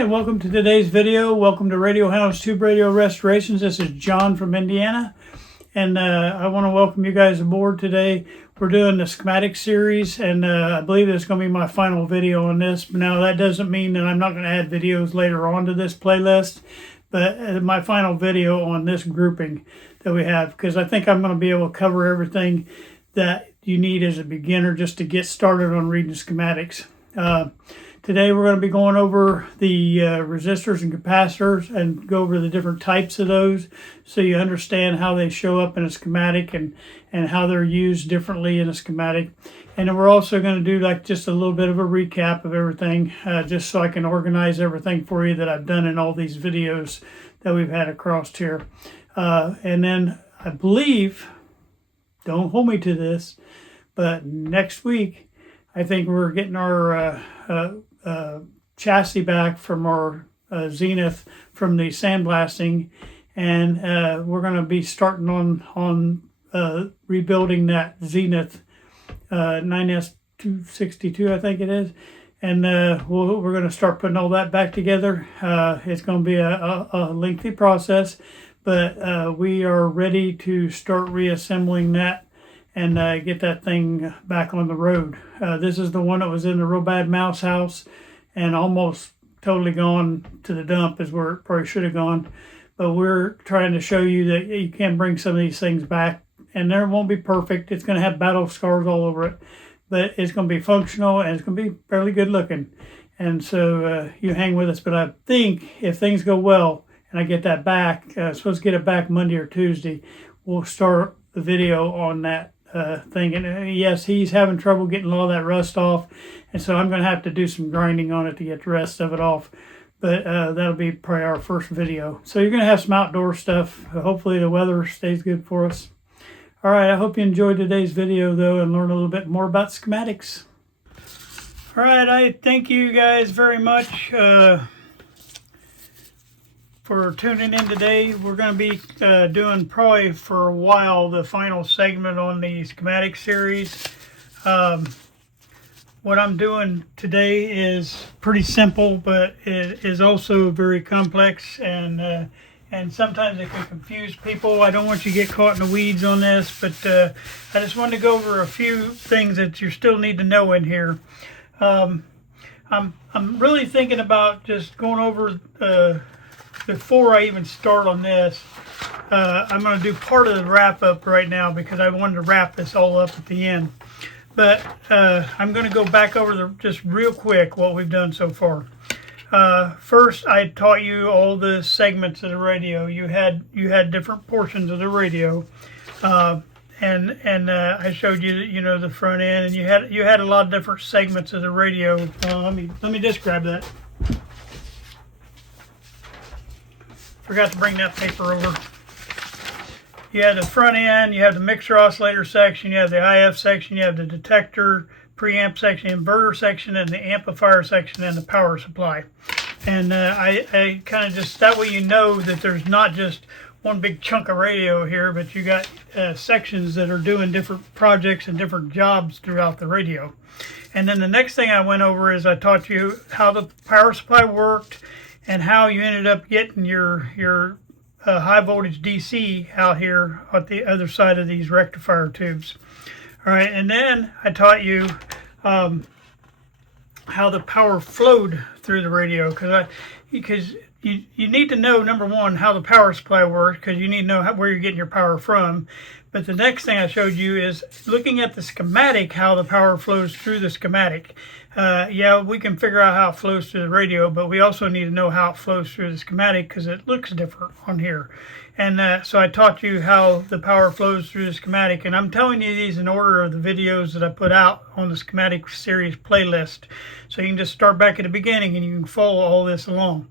and welcome to today's video. Welcome to Radio House Tube Radio Restorations. This is John from Indiana, and I want to welcome you guys aboard today. We're doing the schematic series, and I believe it's going to be my final video on this. But now that doesn't mean that I'm not going to add videos later on to this playlist, but my final video on this grouping that we have, because I think I'm going to be able to cover everything that you need as a beginner just to get started on reading schematics. Today we're going to be going over the resistors and capacitors and go over the different types of those so you understand how they show up in a schematic and how they're used differently in a schematic. And then we're also going to do like just a little bit of a recap of everything just so I can organize everything for you that I've done in all these videos that we've had across here. And then I believe, don't hold me to this, but next week I think we're getting our chassis back from our Zenith from the sandblasting, and we're going to be starting on rebuilding that Zenith 9S262, I think it is, and we're going to start putting all that back together. It's going to be a lengthy process, but we are ready to start reassembling that and get that thing back on the road. This is the one that was in the real bad mouse house and almost totally gone to the dump is where it probably should have gone. But we're trying to show you that you can bring some of these things back, and they won't be perfect. It's going to have battle scars all over it, but it's going to be functional and it's going to be fairly good looking. And so you hang with us. But I think if things go well and I get that back, supposed to get it back Monday or Tuesday, we'll start the video on that thing. And yes, he's having trouble getting all that rust off, and so I'm going to have to do some grinding on it to get the rest of it off, but that'll be probably our first video. So you're going to have some outdoor stuff. Hopefully the weather stays good for us. All right, I hope you enjoyed today's video though and learn a little bit more about schematics. All right, I thank you guys very much for tuning in today. We're going to be doing probably for a while the final segment on the schematic series. What I'm doing today is pretty simple, but it is also very complex, and sometimes it can confuse people. I don't want you to get caught in the weeds on this, but I just wanted to go over a few things that you still need to know in here. I'm really thinking about just going over before I even start on this. I'm going to do part of the wrap up right now because I wanted to wrap this all up at the end. But I'm going to go back over just real quick what we've done so far. First, I taught you all the segments of the radio. You had different portions of the radio, and I showed you the front end, and you had a lot of different segments of the radio. Let me just grab that. Forgot to bring that paper over. You have the front end, you have the mixer oscillator section, you have the IF section, you have the detector, preamp section, inverter section, and the amplifier section, and the power supply. And I kind of just, that way you know that there's not just one big chunk of radio here, but you got sections that are doing different projects and different jobs throughout the radio. And then the next thing I went over is I taught you how the power supply worked and how you ended up getting your high voltage DC out here at the other side of these rectifier tubes. All right, and then I taught you how the power flowed through the radio, because you need to know, number one, how the power supply works, because you need to know where you're getting your power from. But the next thing I showed you is looking at the schematic, how the power flows through the schematic. Yeah, we can figure out how it flows through the radio, but we also need to know how it flows through the schematic because it looks different on here. And so I taught you how the power flows through the schematic, and I'm telling you these in order of the videos that I put out on the schematic series playlist. So you can just start back at the beginning and you can follow all this along.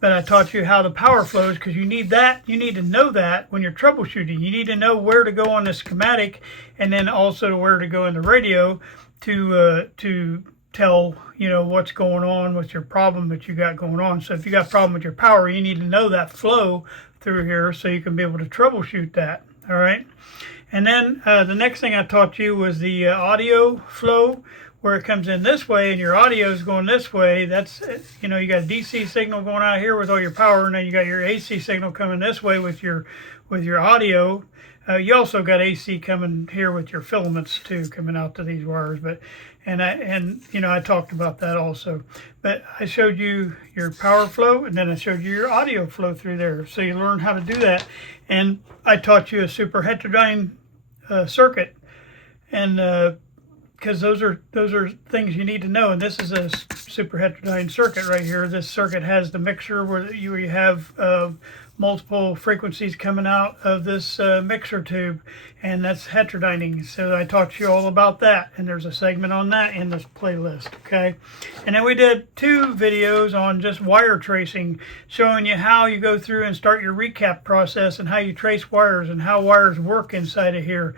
But I taught you how the power flows because you need to know that when you're troubleshooting. You need to know where to go on the schematic and then also where to go in the radio to tell what's going on with your problem that you got going on. So if you got a problem with your power, you need to know that flow through here so you can be able to troubleshoot that. All right. And then the next thing I taught you was the audio flow, where it comes in this way and your audio is going this way, that's, you know, you got a DC signal going out here with all your power, and then you got your AC signal coming this way with your audio. You also got AC coming here with your filaments too, coming out to these wires. But and you know, I talked about that also. But I showed you your power flow, and then I showed you your audio flow through there, so you learn how to do that. And I taught you a super heterodyne circuit, and because those are things you need to know. And this is a super heterodyne circuit right here. This circuit has the mixer where you have multiple frequencies coming out of this mixer tube, and that's heterodyning. So I taught you all about that, and there's a segment on that in this playlist. Okay, and then we did 2 videos on just wire tracing, showing you how you go through and start your recap process and how you trace wires and how wires work inside of here.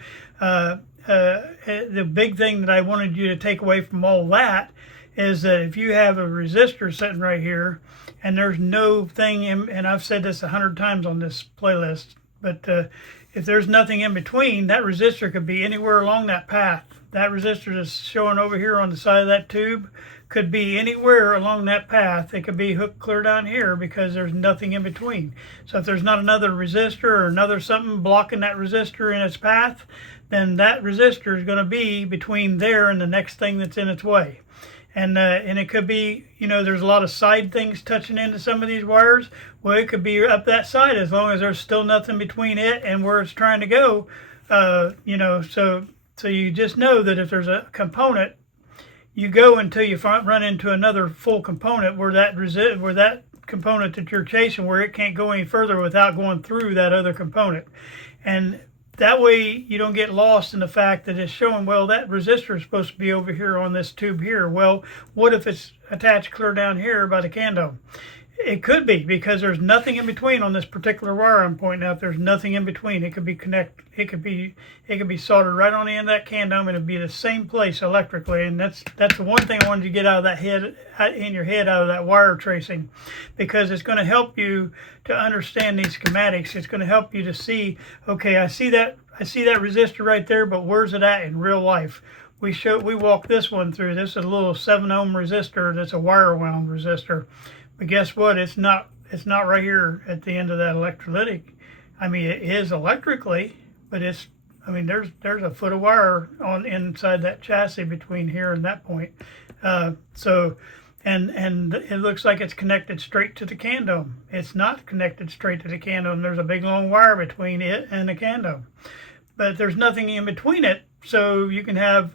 The big thing that I wanted you to take away from all that is that if you have a resistor sitting right here and there's no thing in, and I've said this 100 times on this playlist, but if there's nothing in between, that resistor could be anywhere along that path. That resistor that's showing over here on the side of that tube could be anywhere along that path. It could be hooked clear down here because there's nothing in between. So if there's not another resistor or another something blocking that resistor in its path, then that resistor is going to be between there and the next thing that's in its way. And it could be, you know, there's a lot of side things touching into some of these wires. Well, it could be up that side as long as there's still nothing between it and where it's trying to go. You know, so you just know that if there's a component, you go until you run into another full component where that component that you're chasing, where it can't go any further without going through that other component. And that way you don't get lost in the fact that it's showing, well, that resistor is supposed to be over here on this tube here. Well, what if it's attached clear down here by the candom? It could be, because there's nothing in between on this particular wire I'm pointing out. There's nothing in between. It could be it could be soldered right on the end of that candom, and it'd be the same place electrically. And that's the one thing I wanted you to get out of that out of that wire tracing, because it's going to help you to understand these schematics. It's going to help you to see, okay, I see that resistor right there, but where's it at in real life? We walked this one through. This is a little 7 ohm resistor. That's a wire wound resistor. But guess what? It's not right here at the end of that electrolytic. I mean, it is electrically, but there's a foot of wire on inside that chassis between here and that point. So it looks like it's connected straight to the candom. It's not connected straight to the candom. There's a big long wire between it and the candom, but there's nothing in between it. So you can have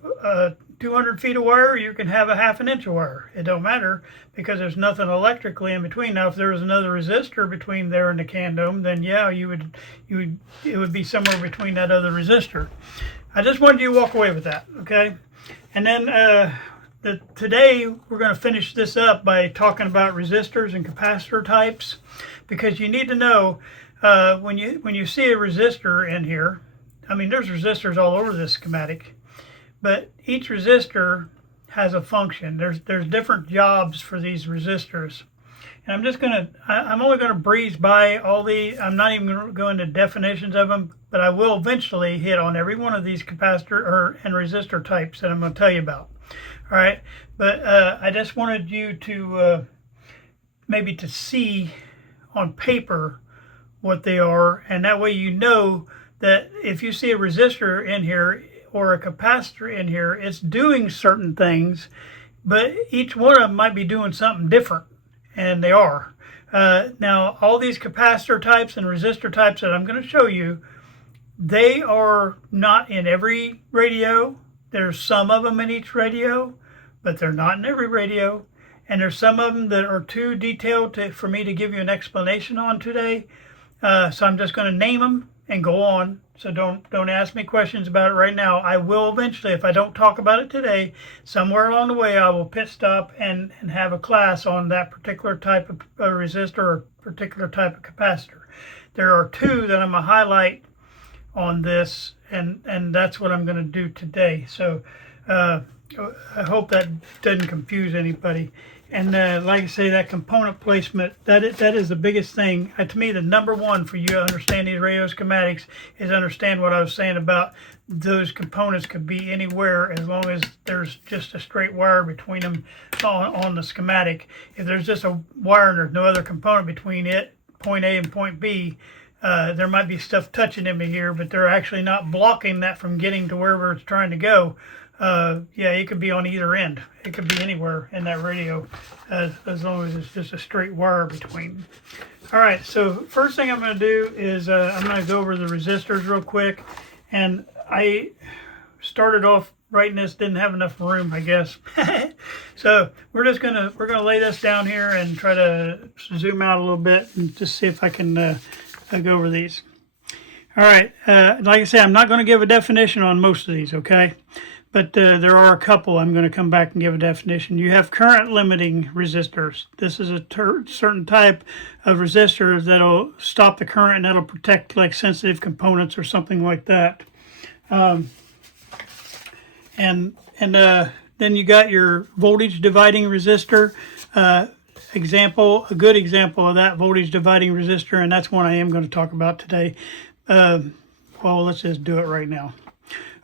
200 feet of wire, you can have a ½ inch of wire. It don't matter, because there's nothing electrically in between. Now, if there was another resistor between there and the candom, then yeah, it would be somewhere between that other resistor. I just wanted you to walk away with that, okay? And then today we're going to finish this up by talking about resistors and capacitor types, because you need to know when you see a resistor in here. I mean, there's resistors all over this schematic, but each resistor has a function. There's different jobs for these resistors. And I'm only going to breeze by all I'm not even going to go into definitions of them, but I will eventually hit on every one of these capacitor and resistor types that I'm going to tell you about. All right, but I just wanted you to maybe to see on paper what they are, and that way you know that if you see a resistor in here or a capacitor in here, it's doing certain things, but each one of them might be doing something different, and they are. Now, all these capacitor types and resistor types that I'm going to show you, they are not in every radio. There's some of them in each radio, but they're not in every radio. And there's some of them that are too detailed for me to give you an explanation on today. So I'm just going to name them and go on. So don't ask me questions about it right now. I will eventually, if I don't talk about it today, somewhere along the way I will pit stop and have a class on that particular type of resistor or particular type of capacitor. There are 2 that I'm going to highlight on this, and that's what I'm going to do today. So I hope that doesn't confuse anybody. And like I say, that component placement, that is the biggest thing. To me, the number one for you to understand these radio schematics is understand what I was saying about those components could be anywhere as long as there's just a straight wire between them on the schematic. If there's just a wire and there's no other component between it, point A and point B, there might be stuff touching into here, but they're actually not blocking that from getting to wherever it's trying to go. Yeah, it could be on either end. It could be anywhere in that radio as long as it's just a straight wire between. All right, so first thing I'm going to do is I'm going to go over the resistors real quick. And I started off writing this, didn't have enough room, I guess. So we're gonna lay this down here and try to zoom out a little bit and just see if I can go over these. All right, like I said, I'm not going to give a definition on most of these, okay? But there are a couple I'm going to come back and give a definition. You have current limiting resistors. This is a certain type of resistor that'll stop the current and that'll protect like sensitive components or something like that. And then you got your voltage dividing resistor. A good example of that voltage dividing resistor, and that's one I am going to talk about today. Well, let's just do it right now.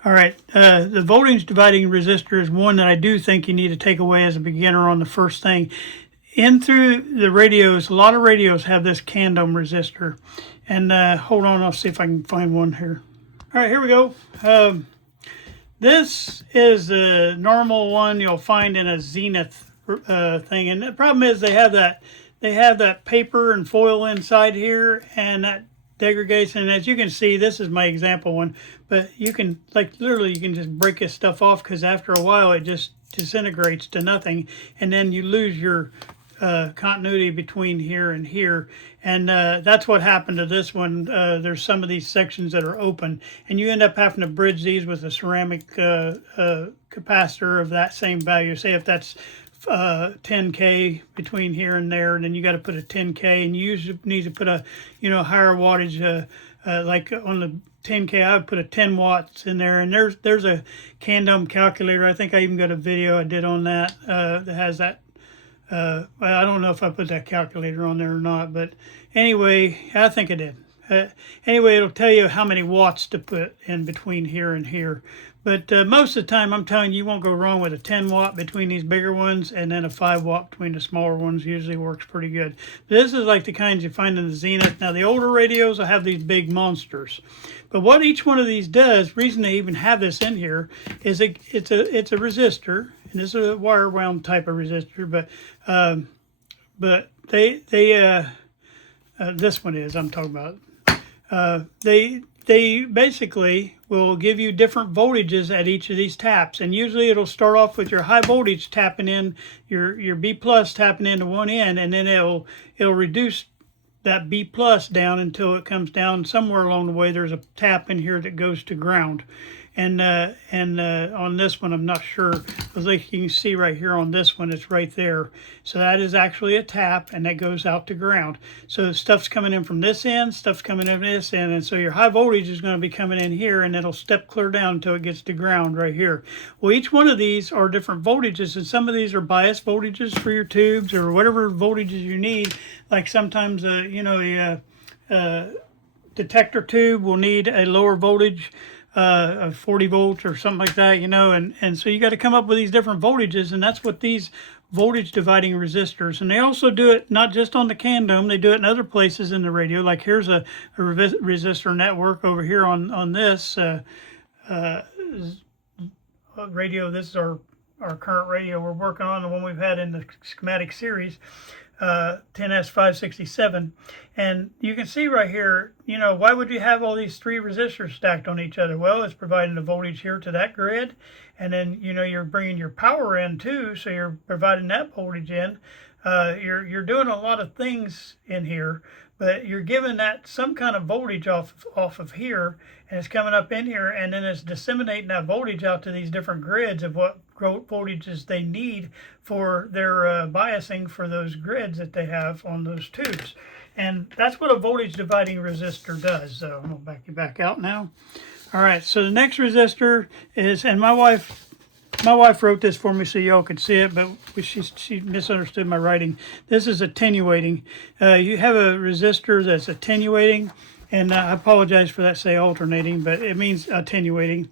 All right, the voltage dividing resistor is one that I do think you need to take away as a beginner on the first thing. In through the radios, a lot of radios have this candom resistor. And hold on, I'll see if I can find one here. All right, here we go. This is the normal one you'll find in a Zenith thing. And the problem is they have that paper and foil inside here, and that degradates. And as you can see, this is my example one, but you can literally you can just break this stuff off because after a while it just disintegrates to nothing, and then you lose your continuity between here and here. And that's what happened to this one. There's some of these sections that are open, and you end up having to bridge these with a ceramic capacitor of that same value. Say if that's 10K between here and there, and then you got to put a 10K, and you usually need to put a higher wattage, like on the 10K I would put a 10 watts in there. And there's a Candom calculator. I think I even got a video I did on that that has that. I don't know if I put that calculator on there or not, but anyway, I think I did. Anyway, it'll tell you how many watts to put in between here and here. But most of the time, I'm telling you, you won't go wrong with a 10 watt between these bigger ones, and then a 5 watt between the smaller ones usually works pretty good. This is like the kinds you find in the Zenith. Now, the older radios will have these big monsters. But what each one of these does, reason they even have this in here, is it's a resistor, and this is a wire wound type of resistor. But this one is I'm talking about. They basically will give you different voltages at each of these taps, and usually it'll start off with your high voltage tapping in your B plus tapping into one end, and then it'll reduce that B plus down until it comes down somewhere along the way. There's a tap in here that goes to ground. And on this one, I'm not sure. But like you can see right here on this one, it's right there. So that is actually a tap, and that goes out to ground. So stuff's coming in from this end, stuff's coming in from this end. And so your high voltage is going to be coming in here, and it'll step clear down until it gets to ground right here. Well, each one of these are different voltages, and some of these are bias voltages for your tubes or whatever voltages you need. Like sometimes, a detector tube will need a lower voltage, 40 volts or something like that, and so you got to come up with these different voltages, and that's what these voltage dividing resistors. And they also do it not just on the Candom, they do it in other places in the radio. Like here's a resistor network over here on this radio. This is our current radio we're working on, the one we've had in the schematic series. 10S567, and you can see right here, why would you have all these three resistors stacked on each other? Well, it's providing the voltage here to that grid, and then you're bringing your power in too, so you're providing that voltage in. You're doing a lot of things in here, but you're giving that some kind of voltage off of here, and it's coming up in here, and then it's disseminating that voltage out to these different grids of what voltages they need for their biasing for those grids that they have on those tubes. And that's what a voltage dividing resistor does. So I'm going to back you back out now. All right, so the next resistor is, and my wife my wife wrote this for me so y'all could see it, but she misunderstood my writing. This is attenuating. You have a resistor that's attenuating, and I apologize for that, say alternating, but it means attenuating.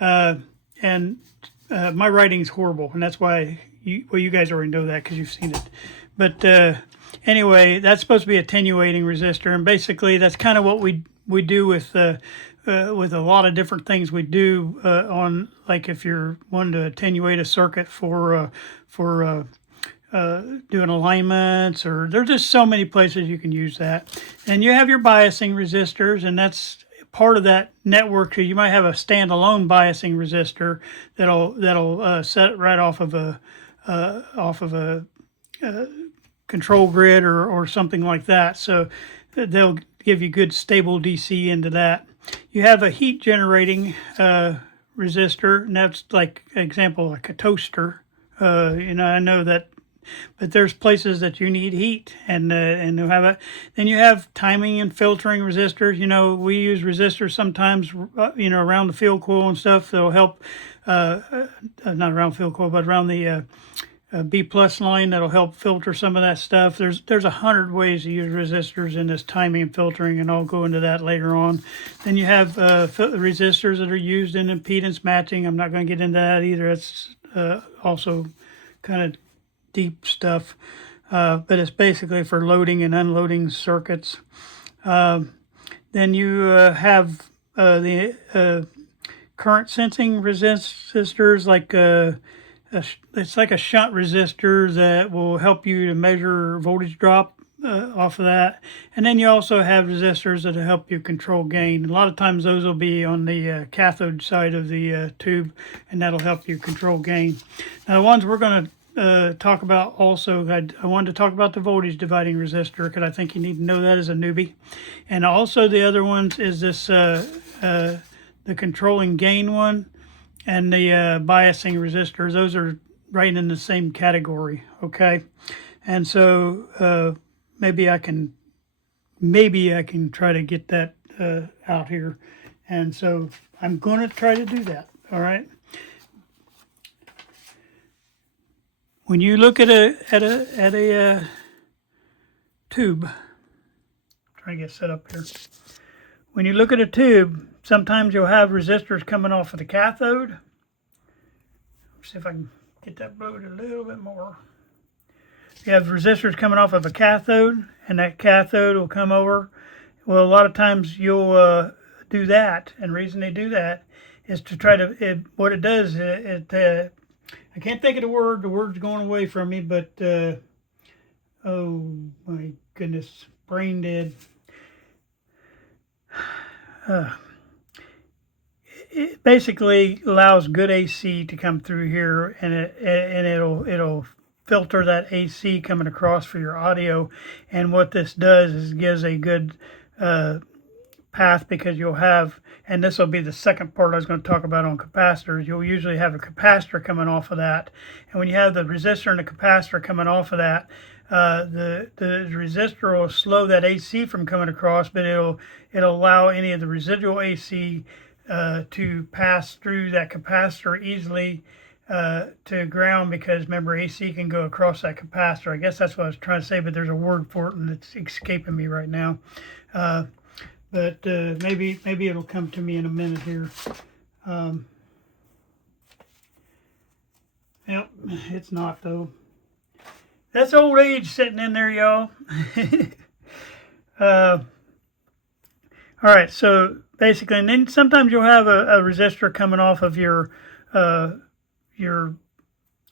And my writing's horrible, and that's why you guys already know that because you've seen it. But anyway, that's supposed to be attenuating resistor, and basically that's kind of what we do with a lot of different things we do on, like if you're wanting to attenuate a circuit for doing alignments, or there's just so many places you can use that. And you have your biasing resistors, and that's part of that network. You might have a standalone biasing resistor that'll set right off of a control grid or something like that. So they'll give you good stable DC into that. You have a heat generating resistor, and that's like example like a toaster. I know that, but there's places that you need heat, and you have it. Then you have timing and filtering resistors. We use resistors sometimes, around the field coil and stuff. That'll help, not around field coil, but around the B plus line. That'll help filter some of that stuff. There's 100 ways to use resistors in this timing and filtering, and I'll go into that later on. Then you have resistors that are used in impedance matching. I'm not going to get into that either. It's also kind of deep stuff, but it's basically for loading and unloading circuits. Then you have the current sensing resistors, like it's like a shunt resistor that will help you to measure voltage drop off of that. And then you also have resistors that will help you control gain. A lot of times those will be on the cathode side of the tube, and that'll help you control gain. Now the ones we're going to talk about also, I wanted to talk about the voltage dividing resistor because I think you need to know that as a newbie. And also the other ones is this the controlling gain one, and the biasing resistors. Those are right in the same category, okay? And so maybe I can try to get that out here, and so I'm going to try to do that. All right. When you look at a tube, trying to get set up here. When you look at a tube, sometimes you'll have resistors coming off of the cathode. Let's see if I can get that loaded a little bit more. You have resistors coming off of a cathode, and that cathode will come over. Well, a lot of times you'll do that, and the reason they do that is to try to, what it does, I can't think of the word's going away from me, but, oh my goodness, brain dead. It basically allows good AC to come through here, and it'll filter that AC coming across for your audio. And what this does is gives a good path, because you'll have, and this will be the second part I was going to talk about on capacitors, you'll usually have a capacitor coming off of that. And when you have the resistor and the capacitor coming off of that, the resistor will slow that AC from coming across, but it'll allow any of the residual AC to pass through that capacitor easily to ground, because remember, AC can go across that capacitor. I guess that's what I was trying to say, but there's a word for it and it's escaping me right now. But maybe it'll come to me in a minute here. Yep, it's not though. That's old age sitting in there, y'all. All right, so basically, and then sometimes you'll have a resistor coming off of your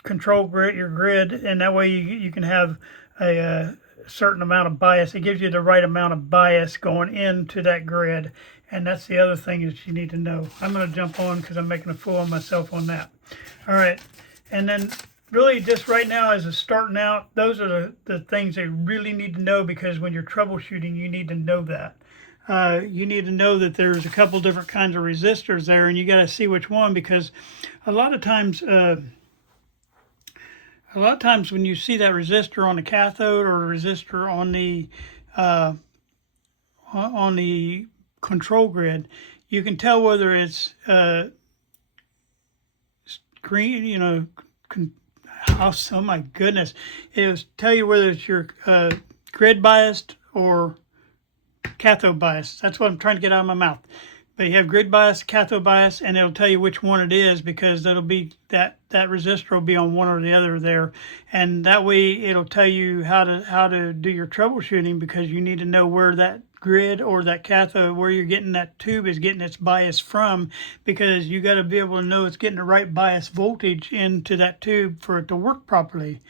control grid, your grid, and that way you can have a certain amount of bias. It gives you the right amount of bias going into that grid, and that's the other thing that you need to know. I'm going to jump on because I'm making a fool of myself on that. All right, and then really just right now as a starting out, those are the things that you really need to know, because when you're troubleshooting, you need to know that. You need to know that there's a couple different kinds of resistors there, and you got to see which one, because a lot of times when you see that resistor on the cathode or a resistor on the control grid, you can tell whether it's screen, you know, oh my goodness, it'll tell you whether it's your grid biased or cathode bias. That's what I'm trying to get out of my mouth. But you have grid bias, cathode bias, and it'll tell you which one it is, because that'll be that resistor will be on one or the other there, and that way it'll tell you how to do your troubleshooting, because you need to know where that grid or that cathode, where you're getting that tube is getting its bias from, because you got to be able to know it's getting the right bias voltage into that tube for it to work properly.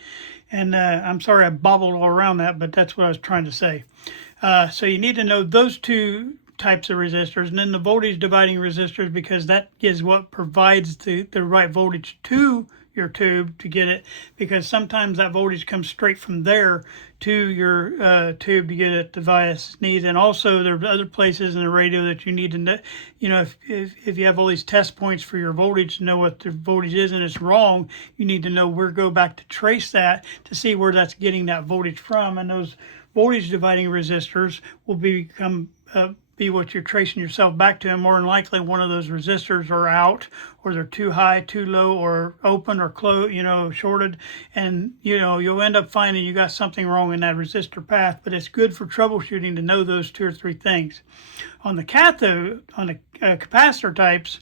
And I'm sorry I bobbled all around that, but that's what I was trying to say. So you need to know those two types of resistors, and then the voltage dividing resistors, because that is what provides the right voltage to your tube to get it, because sometimes that voltage comes straight from there to your tube to get it the bias needs. And also there are other places in the radio that you need to know, you know, if you have all these test points for your voltage to know what the voltage is and it's wrong, you need to know where to go back to trace that to see where that's getting that voltage from. And those voltage dividing resistors will be what you're tracing yourself back to, and more than likely one of those resistors are out, or they're too high, too low, or open or closed, you know, shorted, and you know you'll end up finding you got something wrong in that resistor path. But it's good for troubleshooting to know those 2 or 3 things. On the cathode, on the capacitor types,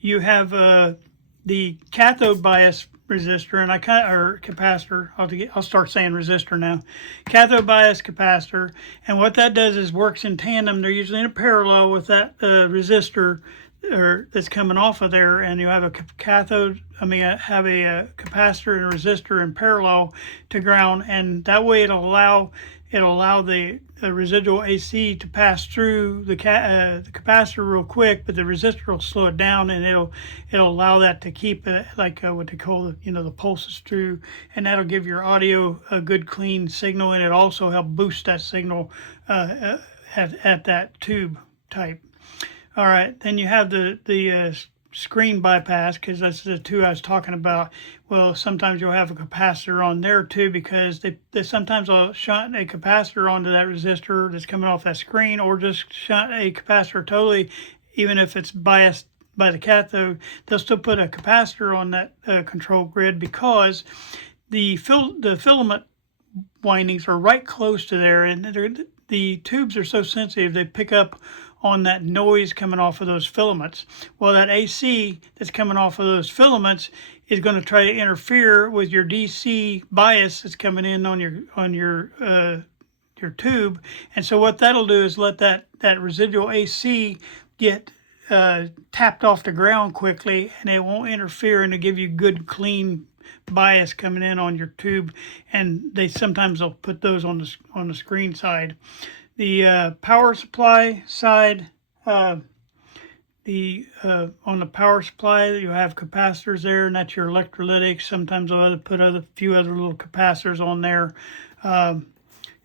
you have the cathode bias resistor, and or capacitor. I'll start saying resistor now. Cathode bias capacitor, and what that does is works in tandem. They're usually in a parallel with that resistor that's coming off of there, and you have a capacitor and a resistor in parallel to ground, and that way it'll allow the residual AC to pass through the capacitor real quick, but the resistor will slow it down, and it'll allow that to keep what they call the pulses through, and that'll give your audio a good clean signal, and it also help boost that signal at that tube type. All right, then you have the screen bypass, because that's the 2 I was talking about. Well, sometimes you'll have a capacitor on there too, because they sometimes will shunt a capacitor onto that resistor that's coming off that screen, or just shunt a capacitor totally, even if it's biased by the cathode. They'll still put a capacitor on that control grid, because the filament windings are right close to there, and the tubes are so sensitive they pick up on that noise coming off of those filaments. Well, that AC that's coming off of those filaments is going to try to interfere with your DC bias that's coming in on your tube. And so what that'll do is let that residual AC get tapped off the ground quickly, and it won't interfere, and it'll give you good clean bias coming in on your tube. And sometimes they'll put those on the screen side. The power supply side, on the power supply, you have capacitors there, and that's your electrolytics. Sometimes they'll put a few other little capacitors on there,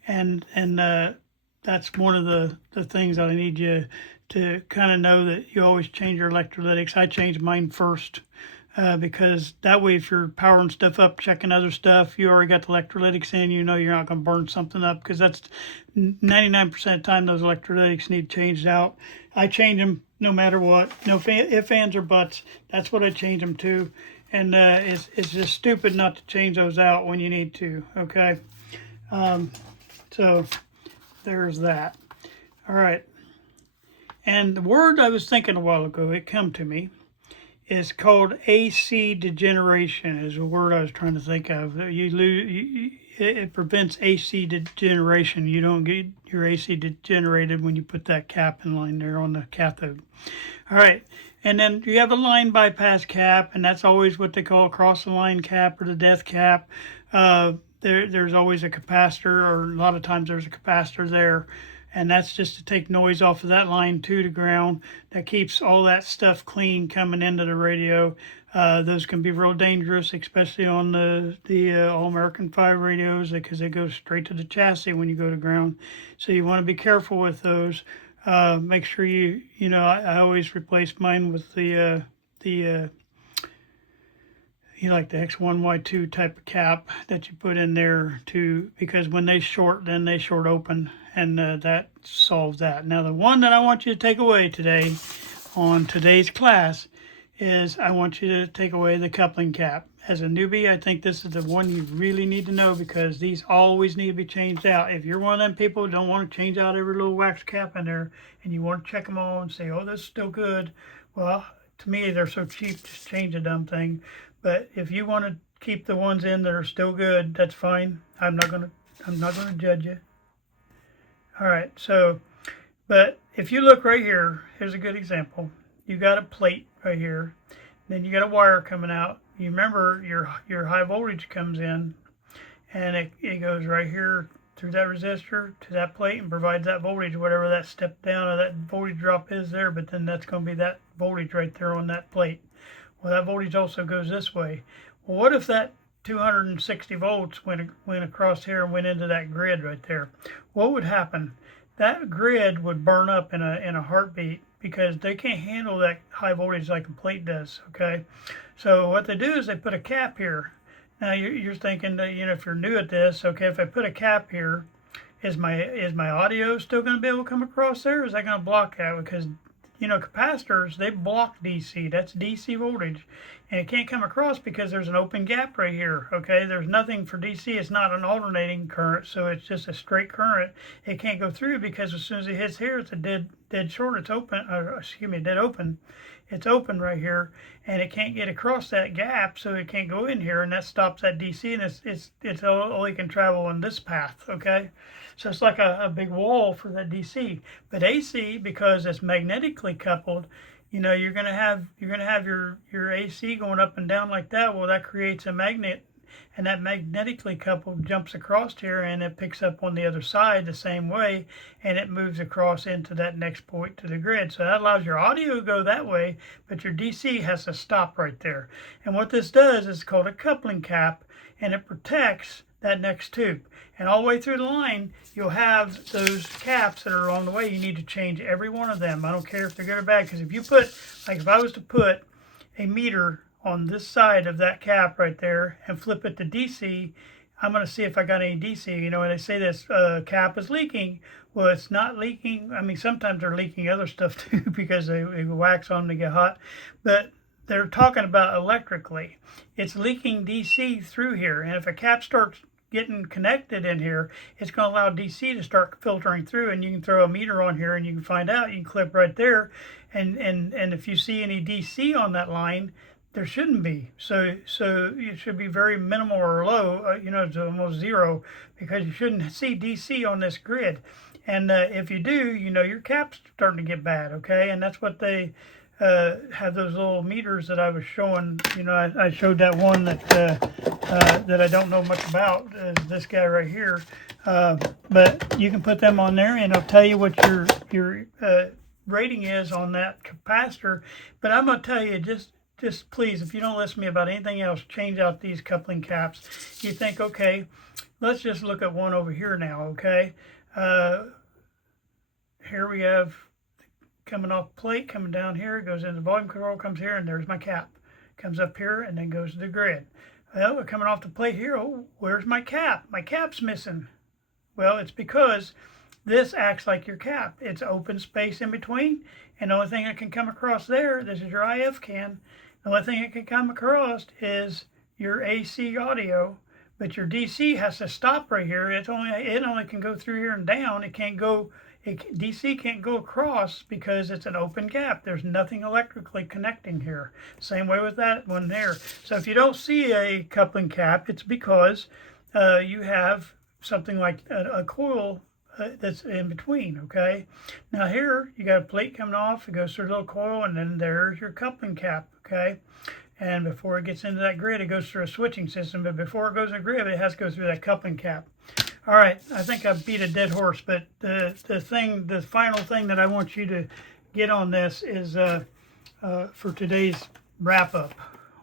and that's one of the things that I need you to kind of know, that you always change your electrolytics. I change mine first. Because that way, if you're powering stuff up, checking other stuff, you already got the electrolytics in, you know you're not going to burn something up, because that's 99% of the time those electrolytics need changed out. I change them no matter what. No ifs, ands, or buts. That's what I change them to. And it's just stupid not to change those out when you need to, okay? So there's that. All right. And the word I was thinking a while ago, it come to me, is called AC degeneration, is a word I was trying to think of. It prevents AC degeneration. You don't get your AC degenerated when you put that cap in line there on the cathode. All right, and then you have a line bypass cap, and that's always what they call a cross the line cap, or the death cap. There's always a capacitor, or a lot of times there's a capacitor there. And that's just to take noise off of that line to the ground. That keeps all that stuff clean coming into the radio. Those can be real dangerous, especially on the All-American 5 radios, because they go straight to the chassis when you go to ground. So you want to be careful with those. Make sure I always replace mine with the the X1Y2 type of cap that you put in there too, because when they short, then they short open, and that solves that. Now, the one that I want you to take away today on today's class is I want you to take away the coupling cap. As a newbie, I think this is the one you really need to know, because these always need to be changed out. If you're one of them people who don't want to change out every little wax cap in there, and you want to check them all and say, oh, this is still good, well, to me, they're so cheap, just change the dumb thing. But if you want to keep the ones in that are still good, that's fine. I'm not gonna judge you. All right, so, but if you look right here, here's a good example. You got a plate right here, then you got a wire coming out. You remember your high voltage comes in, and it goes right here through that resistor to that plate and provides that voltage, whatever that step down or that voltage drop is there, but then that's going to be that voltage right there on that plate. Well, that voltage also goes this way. Well, what if that 260 volts went across here and went into that grid right there? What would happen? That grid would burn up in a heartbeat, because they can't handle that high voltage like a plate does, okay? So what they do is they put a cap here. Now you're thinking that, if you're new at this, okay, if I put a cap here, is my audio still going to be able to come across there? Or is that going to block that? Because, capacitors, they block DC. That's DC voltage. And it can't come across because there's an open gap right here, okay? There's nothing for DC. It's not an alternating current, so it's just a straight current. It can't go through because as soon as it hits here, it's a dead short. It's open, dead open. It's open right here, and it can't get across that gap, so it can't go in here, and that stops that DC, and it's only can travel on this path, okay? So it's like a big wall for that DC. But AC, because it's magnetically coupled, you're gonna have your AC going up and down like that. Well, that creates a magnet, and that magnetically coupled jumps across here, and it picks up on the other side the same way, and it moves across into that next point to the grid. So that allows your audio to go that way, but your DC has to stop right there. And what this does is called a coupling cap, and it protects that next tube. And all the way through the line, you'll have those caps that are along the way. You need to change every one of them. I don't care if they're good or bad, because if you put, like if I was to put a meter on this side of that cap right there and flip it to DC, I'm going to see if I got any DC. And they say this cap is leaking. Well, it's not leaking. I mean, sometimes they're leaking other stuff too, because they wax on them to get hot. But they're talking about electrically. It's leaking DC through here. And if a cap starts getting connected in here, it's going to allow DC to start filtering through, and you can throw a meter on here and you can find out. You can clip right there, and if you see any DC on that line, there shouldn't be. So it should be very minimal or low, to almost zero, because you shouldn't see DC on this grid. And if you do, your cap's starting to get bad, okay? And that's what they have, those little meters that I was showing. I showed that one that I don't know much about, this guy right here. But you can put them on there, and it'll tell you what your rating is on that capacitor. But I'm going to tell you, just please, if you don't listen to me about anything else, change out these coupling caps. You think, okay, let's just look at one over here now, okay? Here we have coming off plate, coming down here, it goes into volume control, comes here, and there's my cap. Comes up here and then goes to the grid. Well, we're coming off the plate here. Oh, where's my cap? My cap's missing. Well, it's because this acts like your cap. It's open space in between, and the only thing that can come across there, this is your IF can, the only thing that can come across is your AC audio, but your DC has to stop right here. It only can go through here and down. It can't go, DC can't go across because it's an open gap. There's nothing electrically connecting here. Same way with that one there. So if you don't see a coupling cap, it's because you have something like a coil that's in between, okay? Now here, you got a plate coming off, it goes through a little coil, and then there's your coupling cap, okay? And before it gets into that grid, it goes through a switching system, but before it goes to the grid, it has to go through that coupling cap. All right, I think I beat a dead horse, but the final thing that I want you to get on this is, for today's wrap-up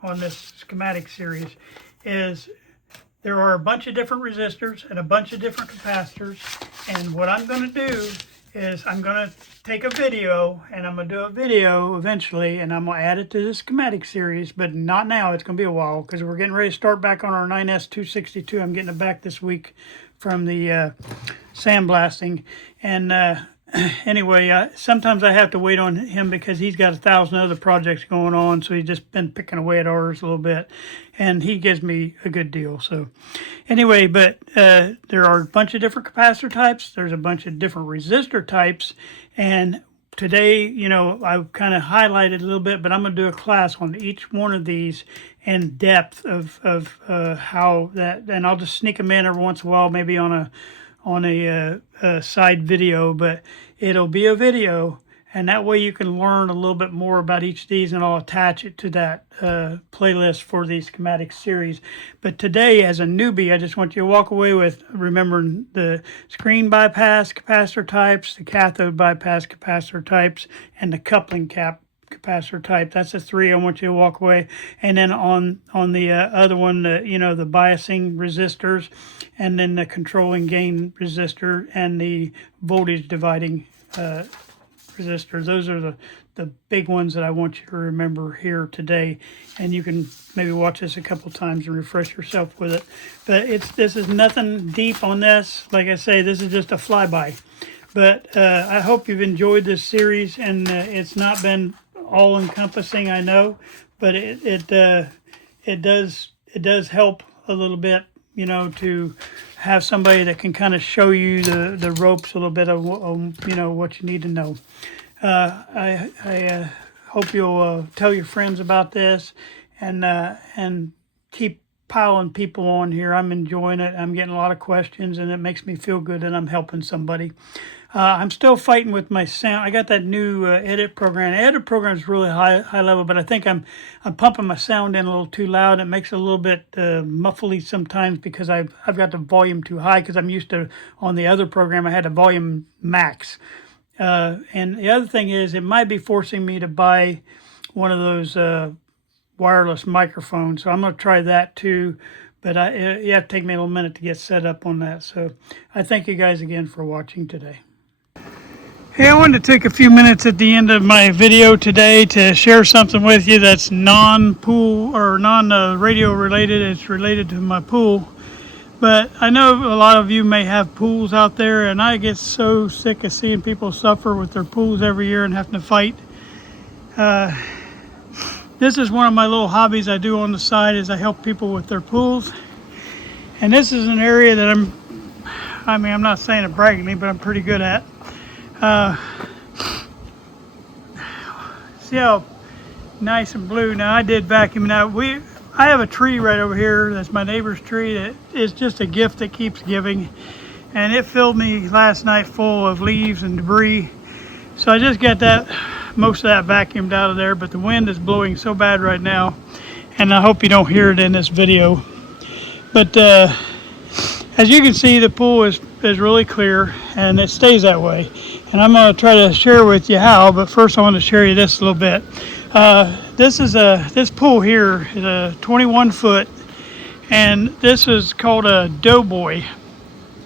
on this schematic series, is there are a bunch of different resistors and a bunch of different capacitors, and what I'm going to do is I'm going to take a video, and I'm going to do a video eventually, and I'm going to add it to the schematic series, but not now. It's going to be a while, because we're getting ready to start back on our 9S262. I'm getting it back this week from the sandblasting, and Anyway, sometimes I have to wait on him because he's got 1,000 other projects going on. So he's just been picking away at ours a little bit, and he gives me a good deal. So anyway, but there are a bunch of different capacitor types. There's a bunch of different resistor types, and today, I've kind of highlighted a little bit, but I'm going to do a class on each one of these in depth of how that, and I'll just sneak them in every once in a while, maybe on a side video, but it'll be a video, and that way you can learn a little bit more about each of these, and I'll attach it to that playlist for the schematic series. But today, as a newbie, I just want you to walk away with remembering the screen bypass capacitor types, the cathode bypass capacitor types, and the coupling cap capacitor type. That's the three I want you to walk away. And then on the other one, the biasing resistors, and then the controlling gain resistor, and the voltage dividing resistor. Those are the big ones that I want you to remember here today. And you can maybe watch this a couple times and refresh yourself with it. But this is nothing deep on this. Like I say, this is just a flyby. But I hope you've enjoyed this series, and it's not been all encompassing, I know, but it does help a little bit, to have somebody that can kind of show you the ropes a little bit of what you need to know. I hope you'll tell your friends about this, and keep piling people on here. I'm enjoying it. I'm getting a lot of questions, and it makes me feel good that I'm helping somebody. I'm still fighting with my sound. I got that new edit program. Edit program is really high level, but I think I'm pumping my sound in a little too loud. It makes it a little bit muffly sometimes because I've got the volume too high, because I'm used to, on the other program, I had a volume max. And the other thing is, it might be forcing me to buy one of those wireless microphones. So I'm going to try that too. But you have to take me a little minute to get set up on that. So I thank you guys again for watching today. Hey, I wanted to take a few minutes at the end of my video today to share something with you that's non-pool or non-radio related. It's related to my pool. But I know a lot of you may have pools out there, and I get so sick of seeing people suffer with their pools every year and having to fight. This is one of my little hobbies I do on the side, is I help people with their pools. And this is an area that I'm not saying it braggingly, but I'm pretty good at. See how nice and blue. Now I did vacuum. Now I have a tree right over here. That's my neighbor's tree. That is just a gift that keeps giving. And it filled me last night full of leaves and debris. So I just got most of that vacuumed out of there, but the wind is blowing so bad right now, and I hope you don't hear it in this video. But as you can see, the pool is really clear, and it stays that way. And I'm going to try to share with you how, but first I want to share you this a little bit. This pool here is a 21 foot, and this is called a Doughboy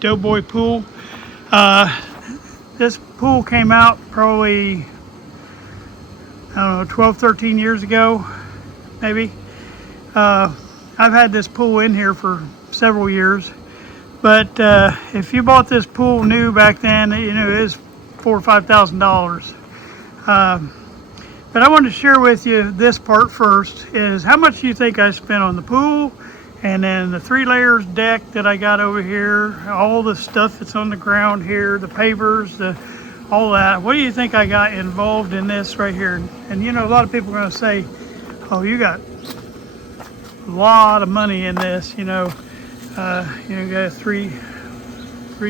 pool. This pool came out probably, I don't know, 12, 13 years ago, maybe. I've had this pool in here for several years, but if you bought this pool new back then, it is $4,000 or $5,000. But I wanted to share with you this part first, is how much you think I spent on the pool, and then the 3 layers deck that I got over here, all the stuff that's on the ground here, the pavers, all that. What do you think I got involved in this right here? And a lot of people are going to say, oh, you got a lot of money in this. You got a three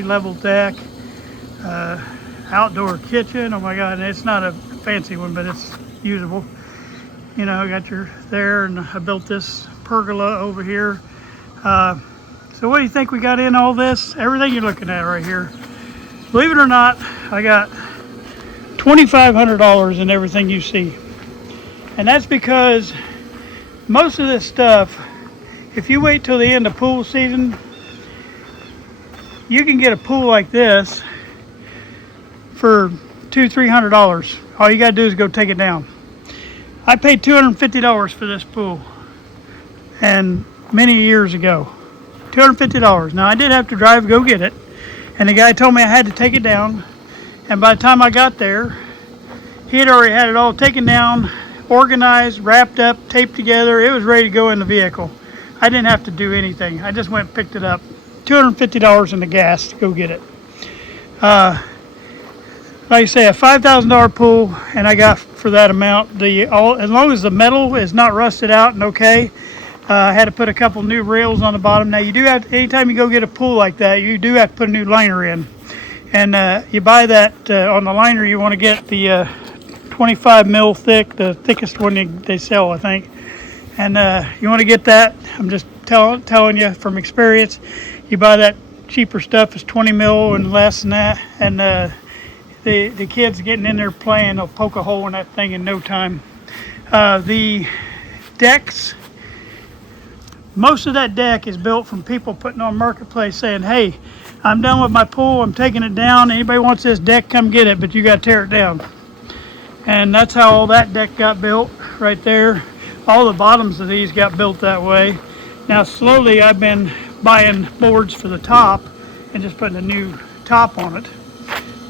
level deck, outdoor kitchen. Oh my God, and it's not a fancy one, but it's usable. I got your there, and I built this pergola over here. So what do you think we got in all this? Everything you're looking at right here. Believe it or not, I got $2,500 in everything you see. And that's because most of this stuff, if you wait till the end of pool season, you can get a pool like this for $200-300. All you got to do is go take it down. I paid $250 for this pool, and many years ago. $250. Now I did have to drive, go get it, and the guy told me I had to take it down, And by the time I got there, he had already had it all taken down, organized, wrapped up, taped together. It was ready to go in the vehicle. I didn't have to do anything. I just went and picked it up. $250 in the gas to go get it. Like I say, a $5,000 pool, and I got for that amount. As long as the metal is not rusted out and okay. I had to put a couple new rails on the bottom. Now you do have to, anytime you go get a pool like that, you do have to put a new liner in. And you buy that on the liner. You want to get the 25 mil thick, the thickest one they sell, I think. And you want to get that. I'm just telling you from experience. You buy that cheaper stuff, it's 20 mil and less than that. And the kids getting in there playing, they'll poke a hole in that thing in no time. The decks, most of that deck is built from people putting on Marketplace saying, hey, I'm done with my pool, I'm taking it down. Anybody wants this deck, come get it, but you got to tear it down. And that's how all that deck got built right there. All the bottoms of these got built that way. Now slowly I've been buying boards for the top and just putting a new top on it.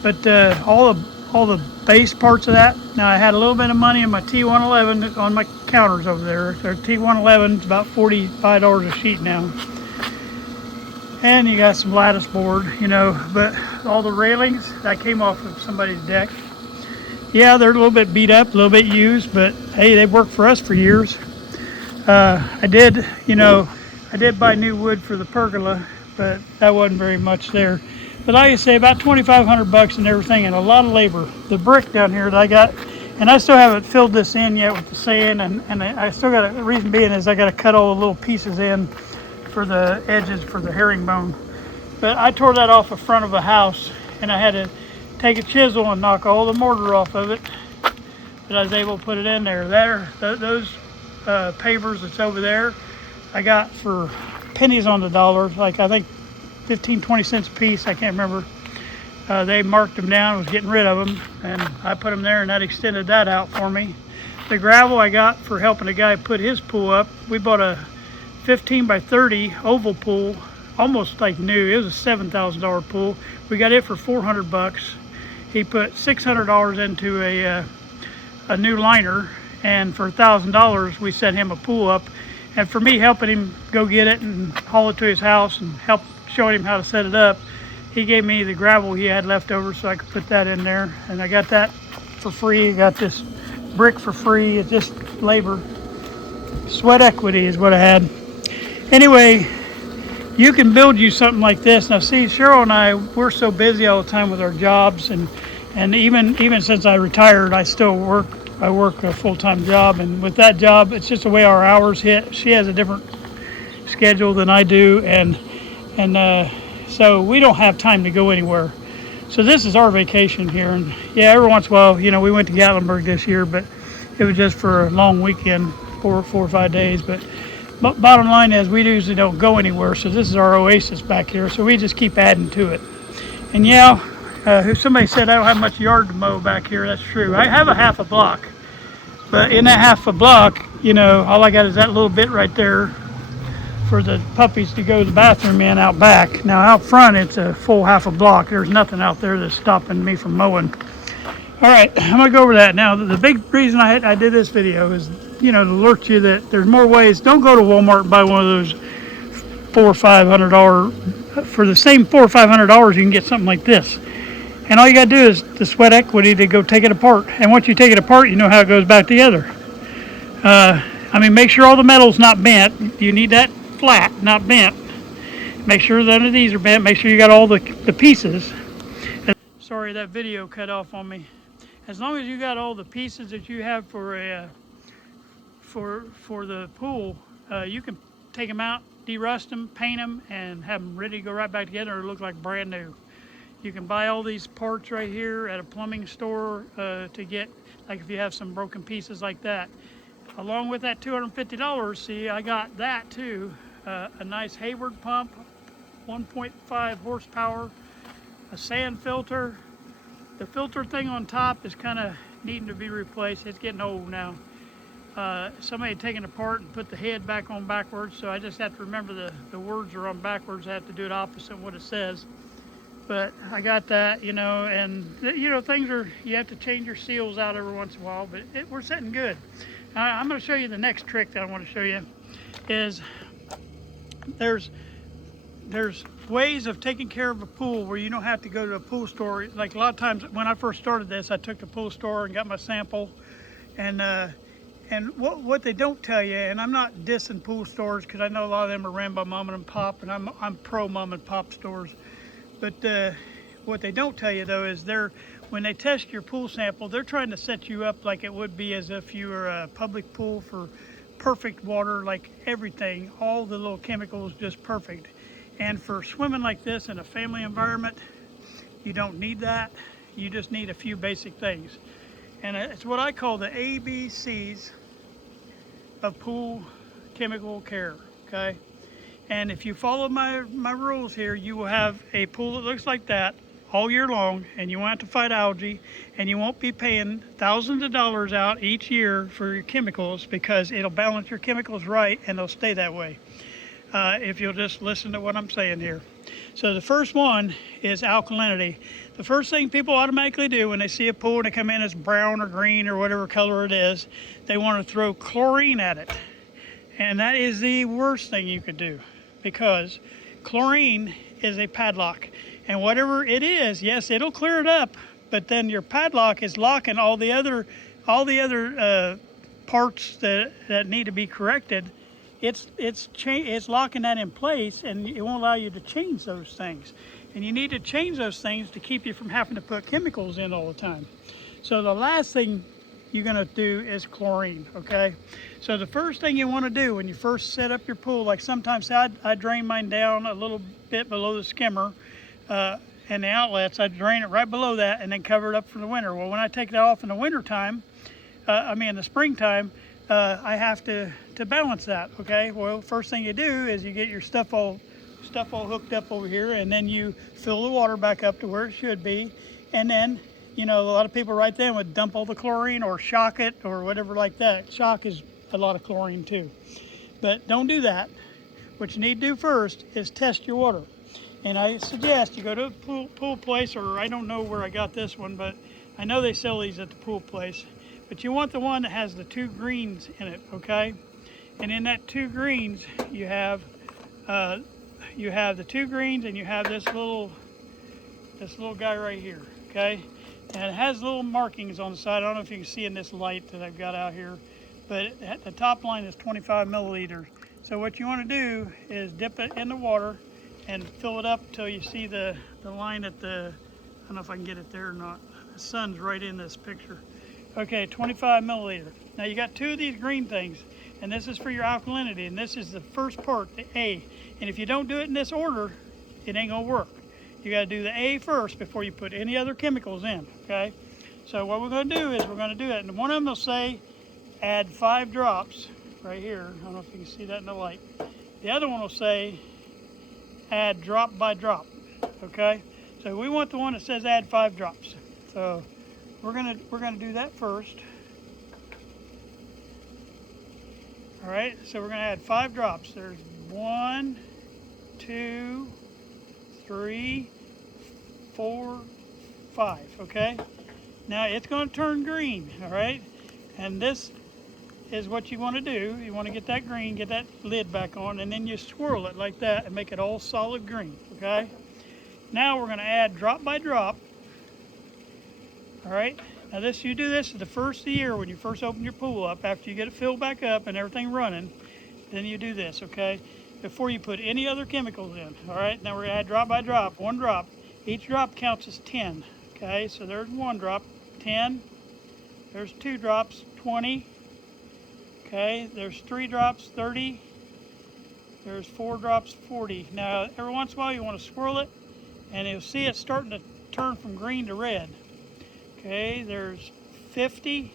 But all the base parts of that, now I had a little bit of money in my T111 on my counters over there. Their T111 is about $45 a sheet now. And you got some lattice board, you know, but all the railings, that came off of somebody's deck. Yeah, they're a little bit beat up, a little bit used, but hey, they've worked for us for years. I did buy new wood for the pergola, but that wasn't very much there. But like I say, about 2,500 bucks and everything, and a lot of labor. The brick down here that I got, and I still haven't filled this in yet with the sand, and I still got the reason being is I got to cut all the little pieces in for the edges for the herringbone. But I tore that off the front of a house, and I had to take a chisel and knock all the mortar off of it. But I was able to put it in there. Those pavers that's over there, I got for pennies on the dollar, like I think 15, 20 cents a piece, I can't remember. They marked them down, was getting rid of them, and I put them there, and that extended that out for me. The gravel I got for helping a guy put his pool up. We bought a 15 by 30 oval pool, almost like new. It was a $7,000 pool. We got it for 400 bucks. He put $600 into a new liner, and for $1,000 we set him a pool up. And for me helping him go get it and haul it to his house and help showing him how to set it up, he gave me the gravel he had left over so I could put that in there, and I got that for free. Got this brick for free. It's just labor, sweat equity is what I had. Anyway, you can build you something like this. Now see, Cheryl and I, we're so busy all the time with our jobs, and even since I retired, I still work. I work a full-time job, and with that job, it's just the way our hours hit. She has a different schedule than I do, and so we don't have time to go anywhere. So this is our vacation here, and yeah, every once in a while, you know, we went to Gatlinburg this year, but it was just for a long weekend, four or 5 days. But bottom line is, we usually don't go anywhere. So this is our oasis back here. So we just keep adding to it. And yeah, somebody said I don't have much yard to mow back here. That's true. I have a half a block, but in that half a block, you know, all I got is that little bit right there for the puppies to go to the bathroom in out back. Now out front, it's a full half a block. There's nothing out there that's stopping me from mowing. All right, I'm gonna go over that now. The big reason I did this video is, you know, to alert you that there's more ways. Don't go to Walmart and buy one of those $400 or $500. For the same $400 or $500, you can get something like this. And all you gotta do is the sweat equity to go take it apart. And once you take it apart, you know how it goes back together. I mean, make sure all the metal's not bent. You need that flat, not bent. Make sure none of these are bent. Make sure you got all the pieces. Sorry, that video cut off on me. As long as you got all the pieces that you have for the pool, you can take them out, de-rust them, paint them, and have them ready to go right back together. It look like brand new. You can buy all these parts right here at a plumbing store to get, like if you have some broken pieces like that. Along with that $250, see, I got that too. A nice Hayward pump, 1.5 horsepower, a sand filter. The filter thing on top is kind of needing to be replaced. It's getting old now. Somebody had taken it apart and put the head back on backwards, so I just have to remember the words are on backwards. I have to do it opposite what it says. But I got that, you know, and you know, things are, you have to change your seals out every once in a while, but we're sitting good. I'm going to show you the next trick that I want to show you is there's ways of taking care of a pool where you don't have to go to a pool store. Like a lot of times when I first started this, I took the pool store and got my sample, and what they don't tell you, and I'm not dissing pool stores because I know a lot of them are ran by mom and pop, and I'm pro mom and pop stores. But what they don't tell you though is when they test your pool sample, they're trying to set you up like it would be as if you were a public pool for perfect water, like everything, all the little chemicals just perfect. And for swimming like this in a family environment, you don't need that. You just need a few basic things. And it's what I call the ABCs of pool chemical care, okay? And if you follow my rules here, you will have a pool that looks like that all year long, and you won't have to fight algae, and you won't be paying thousands of dollars out each year for your chemicals, because it'll balance your chemicals right and they'll stay that way. If you'll just listen to what I'm saying here. So the first one is alkalinity. The first thing people automatically do when they see a pool and they come in as brown or green or whatever color it is, they want to throw chlorine at it. And that is the worst thing you could do, because chlorine is a padlock. And whatever it is, yes, it'll clear it up, but then your padlock is locking all the other parts that need to be corrected. It's locking that in place, and it won't allow you to change those things. And you need to change those things to keep you from having to put chemicals in all the time. So the last thing you're going to do is chlorine, okay? So the first thing you want to do when you first set up your pool, like sometimes I drain mine down a little bit below the skimmer and the outlets. I drain it right below that and then cover it up for the winter. Well, when I take that off in the winter time, in the springtime, I have to balance that, okay? Well, first thing you do is you get your stuff all hooked up over here, and then you fill the water back up to where it should be, and then, you know, a lot of people right then would dump all the chlorine or shock it or whatever like that. Shock is a lot of chlorine too. But don't do that. What you need to do first is test your water. And I suggest you go to a pool place, or I don't know where I got this one, but I know they sell these at the pool place. But you want the one that has the 2 greens in it, okay? And in that 2 greens, you have the 2 greens, and you have this little guy right here, okay? And it has little markings on the side. I don't know if you can see in this light that I've got out here, but the top line is 25 milliliters. So what you want to do is dip it in the water and fill it up till you see the line at the, I don't know if I can get it there or not. The sun's right in this picture. Okay, 25 milliliter. Now you got 2 of these green things, and this is for your alkalinity, and this is the first part, the A. And if you don't do it in this order, it ain't gonna work. You gotta do the A first before you put any other chemicals in, okay? So what we're gonna do is we're gonna do that, and one of them will say add 5 drops right here. I don't know if you can see that in the light. The other one will say add drop by drop, okay? So we want the one that says add 5 drops. So we're gonna do that first. All right, so we're gonna add 5 drops. There's 1, 2, 3, 4, 5, okay? Now it's gonna turn green, all right? And this is what you wanna do. You wanna get that green, get that lid back on, and then you swirl it like that and make it all solid green, okay? Now we're gonna add drop by drop. All right, now you do this the first of the year when you first open your pool up, after you get it filled back up and everything running, then you do this, okay? Before you put any other chemicals in, all right? Now we're gonna add drop by drop, 1 drop. Each drop counts as 10, okay? So there's 1 drop, 10. There's 2 drops, 20. Okay, there's 3 drops, 30. There's 4 drops, 40. Now, every once in a while you wanna swirl it, and you'll see it starting to turn from green to red. Okay, there's 50,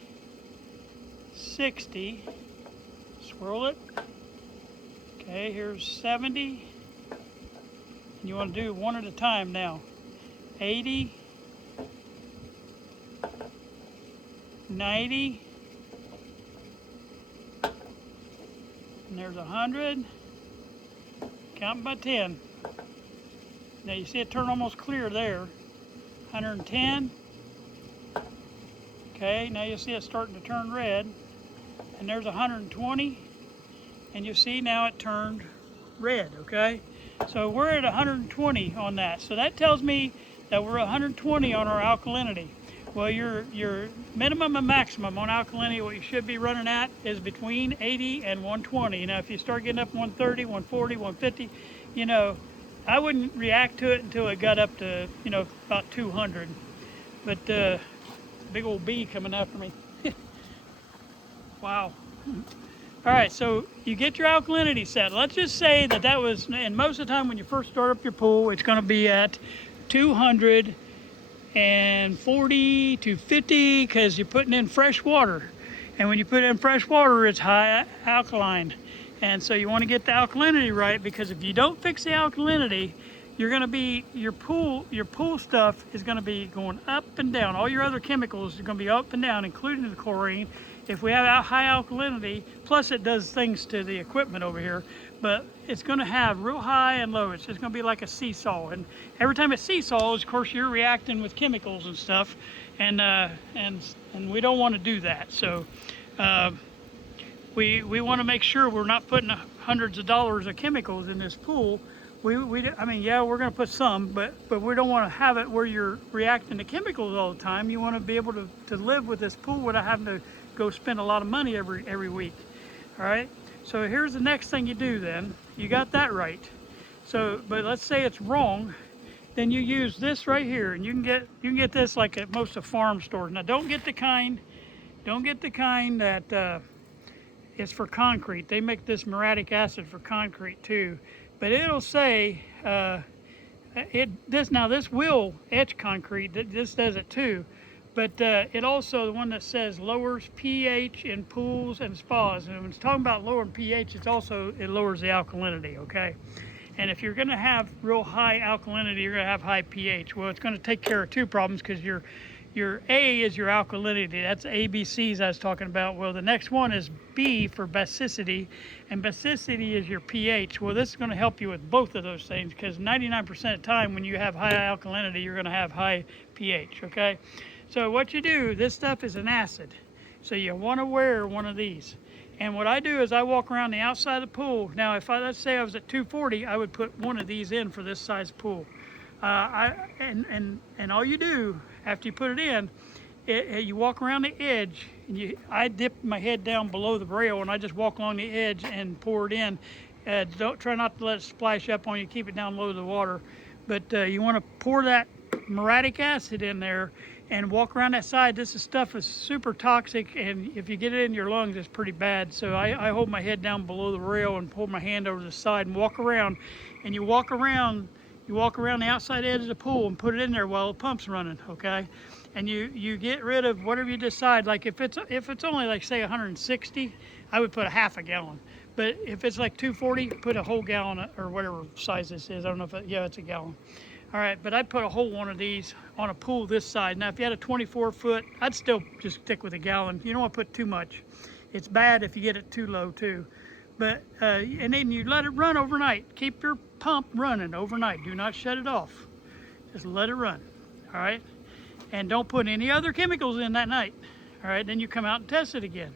60, swirl it. Okay, here's 70, and you want to do 1 at a time now. 80, 90, and there's 100, count by 10. Now you see it turn almost clear there. 110. Okay, now you see it starting to turn red. And there's 120. And you see now it turned red, okay? So we're at 120 on that. So that tells me that we're 120 on our alkalinity. Well, your minimum and maximum on alkalinity, what you should be running at is between 80 and 120. Now, if you start getting up 130, 140, 150, you know, I wouldn't react to it until it got up to, you know, about 200. But big old bee coming after me. Wow. All right, so you get your alkalinity set. Let's just say that that was, and most of the time when you first start up your pool, it's going to be at 240 to 50 because you're putting in fresh water. And when you put in fresh water, it's high alkaline. And so you want to get the alkalinity right, because if you don't fix the alkalinity, you're going to be, your pool stuff is going to be going up and down. All your other chemicals are going to be up and down, including the chlorine. If we have high alkalinity, plus it does things to the equipment over here, but it's going to have real high and low. It's just going to be like a seesaw. And every time it seesaws, of course, you're reacting with chemicals and stuff, and we don't want to do that. So we want to make sure we're not putting hundreds of dollars of chemicals in this pool. I mean, yeah, we're going to put some, but we don't want to have it where you're reacting to chemicals all the time. You want to be able to live with this pool without having to go spend a lot of money every week. All right. So here's the next thing you do. Then you got that right. So, but let's say it's wrong. Then you use this right here, and you can get this like at most of farm stores. Now, don't get the kind that is for concrete. They make this muriatic acid for concrete too. But it'll say this will etch concrete. This does it too, but it also, the one that says lowers pH in pools and spas. And when it's talking about lowering pH, it lowers the alkalinity. Okay, and if you're going to have real high alkalinity, you're going to have high pH. Well, it's going to take care of two problems, because your A is your alkalinity. That's ABCs I was talking about. Well, the next one is B for basicity, and basicity is your pH. Well, this is going to help you with both of those things, because 99% of the time when you have high alkalinity, you're going to have high pH, okay? So what you do, this stuff is an acid. So you want to wear one of these. And what I do is I walk around the outside of the pool. Now, let's say I was at 240, I would put one of these in for this size pool. And all you do after you put it in, you walk around the edge, and I dip my head down below the rail, and I just walk along the edge and pour it in. Try not to let it splash up on you. Keep it down low to the water. But you want to pour that muriatic acid in there and walk around that side. This stuff is super toxic, and if you get it in your lungs, it's pretty bad. So I hold my head down below the rail and pull my hand over the side and walk around. And you walk around the outside edge of the pool and put it in there while the pump's running, okay? And you get rid of whatever you decide. Like if it's only like say 160, I would put a half a gallon. But if it's like 240, put a whole gallon, or whatever size this is. I don't know if it's a gallon. All right, but I'd put a whole one of these on a pool this side. Now, if you had a 24 foot, I'd still just stick with a gallon. You don't want to put too much. It's bad if you get it too low too. But and then you let it run overnight. Keep your pump running overnight. Do not shut it off. Just let it run. All right, and don't put any other chemicals in that night. All right, then you come out and test it again,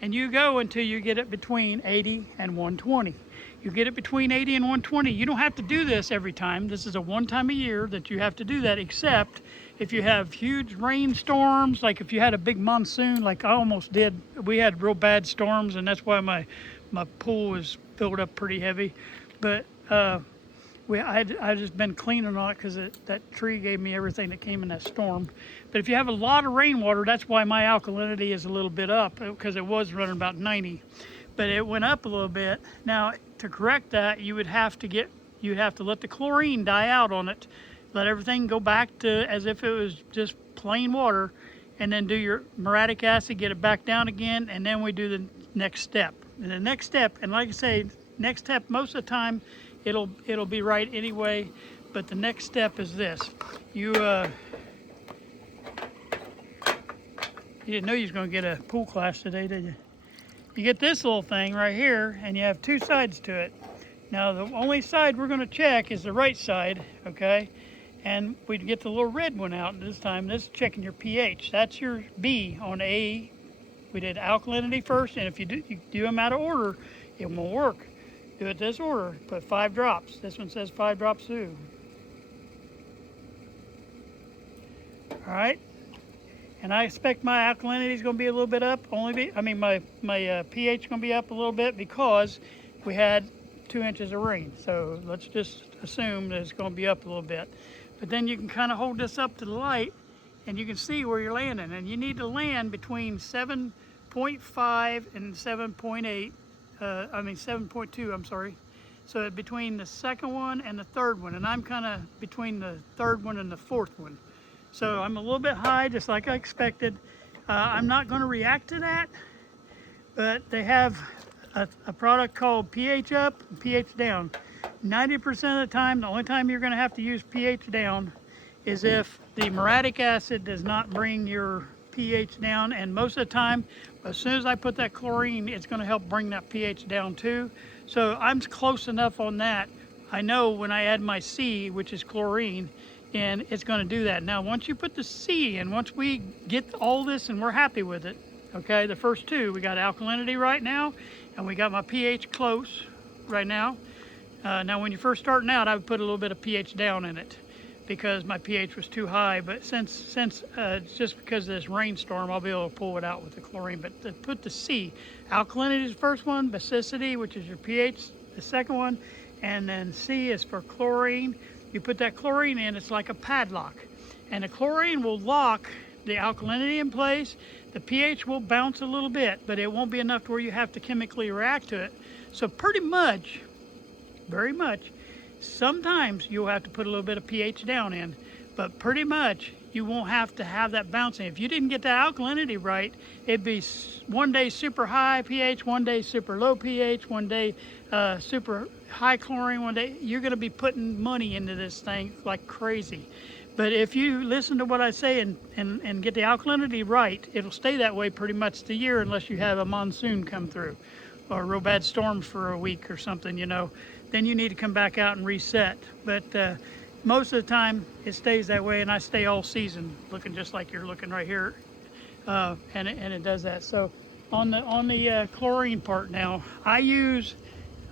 and you go until you get it between 80 and 120. You get it between 80 and 120. You don't have to do this every time. This is a one time a year that you have to do that, except if you have huge rainstorms, like if you had a big monsoon, like I almost did. We had real bad storms, and that's why my pool was filled up pretty heavy. But I've just been cleaning on it, because that tree gave me everything that came in that storm. But if you have a lot of rainwater, that's why my alkalinity is a little bit up, because it was running about 90. But it went up a little bit. Now, to correct that, you'd have to let the chlorine die out on it, let everything go back to as if it was just plain water, and then do your muriatic acid, get it back down again, and then we do the next step. And the next step, and like I say, next step, most of the time it'll be right anyway, but the next step is this. You didn't know you was going to get a pool class today, did you? You get this little thing right here, and you have two sides to it. Now the only side we're going to check is the right side, okay? And we get the little red one out this time. This is checking your pH. That's your B on A. We did alkalinity first, and if you do them out of order, it won't work. Do it this order. Put 5 drops. This one says 5 drops too. All right. And I expect my alkalinity is going to be a little bit up. My pH is going to be up a little bit because we had 2 inches of rain. So let's just assume that it's going to be up a little bit. But then you can kind of hold this up to the light and you can see where you're landing. And you need to land between 7.5 and 7.8. 7.2, I'm sorry. So between the second one and the third one. And I'm kind of between the third one and the fourth one. So I'm a little bit high, just like I expected. I'm not going to react to that, but they have a product called pH up and pH down. 90% of the time, the only time you're going to have to use pH down is if the muriatic acid does not bring your pH down, and most of the time, as soon as I put that chlorine, it's going to help bring that pH down too. So I'm close enough on that. I know when I add my C, which is chlorine, and it's going to do that. Now, once you put the C in, once we get all this and we're happy with it, okay, the first two, we got alkalinity right now, and we got my pH close right now. Now, when you're first starting out, I would put a little bit of pH down in it because my pH was too high. But since it's just because of this rainstorm, I'll be able to pull it out with the chlorine. But to put the C, alkalinity is the first one, basicity, which is your pH, the second one, and then C is for chlorine. You put that chlorine in, it's like a padlock. And the chlorine will lock the alkalinity in place. The pH will bounce a little bit, but it won't be enough to where you have to chemically react to it. So pretty much, very much, sometimes you'll have to put a little bit of pH down in, but pretty much you won't have to have that bouncing. If you didn't get that alkalinity right, it'd be one day super high pH, one day super low pH, one day super high chlorine, one day. You're going to be putting money into this thing like crazy. But if you listen to what I say and get the alkalinity right, it'll stay that way pretty much the year unless you have a monsoon come through or real bad storms for a week or something, you know. Then you need to come back out and reset. But most of the time it stays that way, and I stay all season looking just like you're looking right here, and it does that. So on the chlorine part now, I use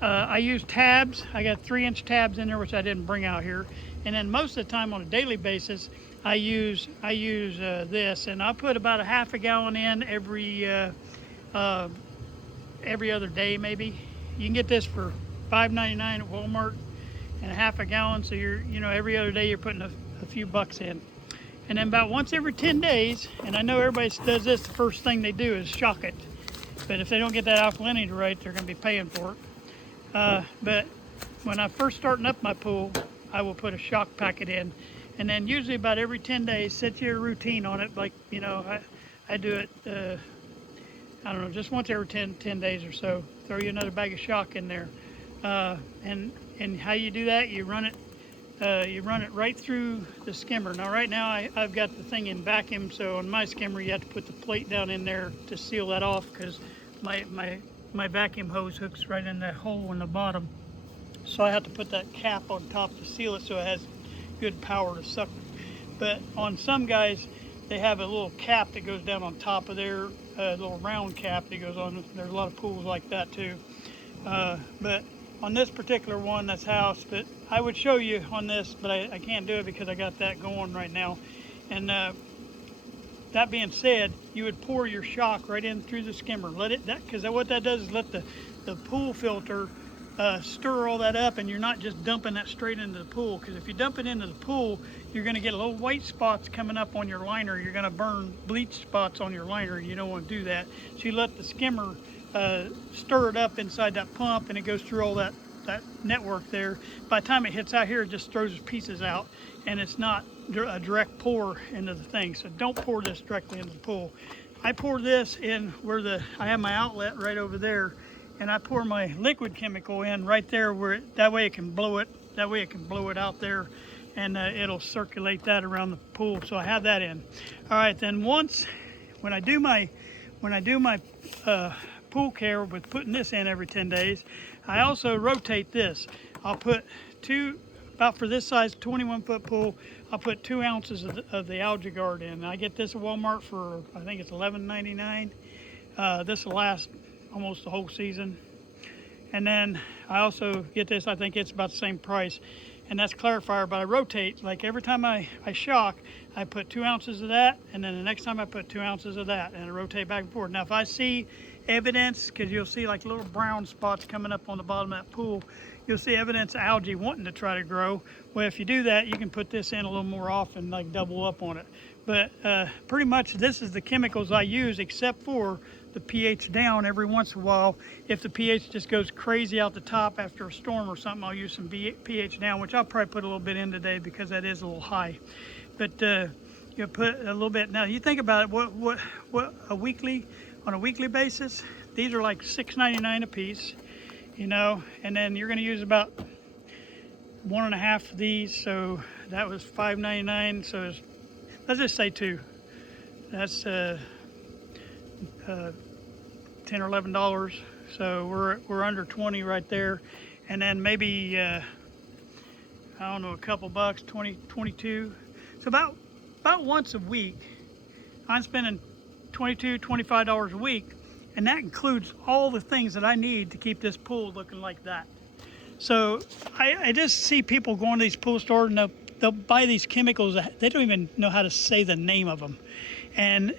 tabs. I got 3-inch tabs in there, which I didn't bring out here. And then most of the time on a daily basis, I use this, and I put about a half a gallon in every other day maybe. You can get this for $5.99 at Walmart, and a half a gallon. So every other day you're putting a few bucks in. And then about once every 10 days, and I know everybody does this, the first thing they do is shock it. But if they don't get that alkalinity right, they're going to be paying for it. But when I'm first starting up my pool, I will put a shock packet in, and then usually about every 10 days, set your routine on it. Like, I do it, I don't know, just once every 10 days or so. Throw you another bag of shock in there. And how you do that, you run it right through the skimmer. Now right now I've got the thing in vacuum, so on my skimmer you have to put the plate down in there to seal that off, because my vacuum hose hooks right in that hole in the bottom. So I have to put that cap on top to seal it so it has good power to suck. But on some guys, they have a little cap that goes down on top of their little round cap that goes on. There's a lot of pools like that too. But on this particular one, that's house. But I would show you on this, but I can't do it because I got that going right now. And that being said, you would pour your shock right in through the skimmer. Because what that does is let the pool filter stir all that up, and you're not just dumping that straight into the pool. Because if you dump it into the pool, you're going to get little white spots coming up on your liner. You're going to burn bleach spots on your liner, and you don't want to do that. So you let the skimmer stir it up inside that pump, and it goes through all that network there. By the time it hits out here, it just throws pieces out, and it's not a direct pour into the thing. So don't pour this directly into the pool. I pour this in where I have my outlet right over there, and I pour my liquid chemical in right there where that way it can blow it. That way it can blow it out there, and it'll circulate that around the pool. So I have that in. All right, then when I do my pool care with putting this in every 10 days. I also rotate this. I'll put about for this size 21-foot pool, I'll put 2 ounces of the algae guard in. I get this at Walmart for, I think it's $11.99. This will last almost the whole season. And then I also get this, I think it's about the same price, and that's clarifier, but I rotate. Like every time I shock, I put 2 ounces of that, and then the next time I put 2 ounces of that, and I rotate back and forth. Now if I see evidence, because you'll see like little brown spots coming up on the bottom of that pool, you'll see evidence of algae wanting to try to grow. Well, if you do that, you can put this in a little more often, like double up on it. But pretty much this is the chemicals I use, except for the pH down every once in a while. If the pH just goes crazy out the top after a storm or something, I'll use some pH down, which I'll probably put a little bit in today because that is a little high. But you put a little bit. Now you think about it, what on a weekly basis, these are like $6.99 a piece, you know, and then you're going to use about 1.5 of these, so that was $5.99. So let's just say 2. That's $10 or $11. So we're under 20 right there, and then maybe I don't know, a couple bucks, 22. So about once a week, I'm spending $25 a week, and that includes all the things that I need to keep this pool looking like that. So I just see people going to these pool stores and they'll buy these chemicals. They don't even know how to say the name of them, and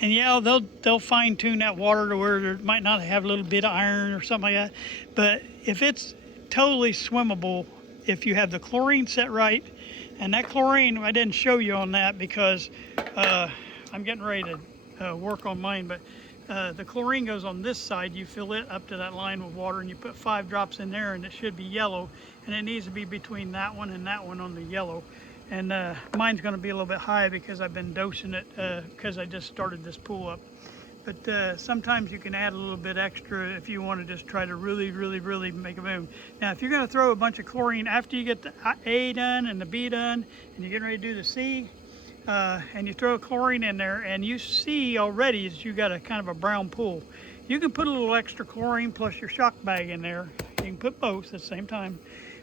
yeah, they'll fine tune that water to where it might not have a little bit of iron or something like that. But if it's totally swimmable, if you have the chlorine set right, and that chlorine I didn't show you on that because I'm getting ready to work on mine, but the chlorine goes on this side. You fill it up to that line with water, and you put 5 drops in there, and it should be yellow, and it needs to be between that one and that one on the yellow. And mine's going to be a little bit high because I've been dosing it because I just started this pool up. But sometimes you can add a little bit extra if you want to just try to really make a boom. Now if you're going to throw a bunch of chlorine after you get the A done and the B done, and you're getting ready to do the C, and you throw chlorine in there, and you see already that you got a kind of a brown pool, you can put a little extra chlorine plus your shock bag in there. You can put both at the same time.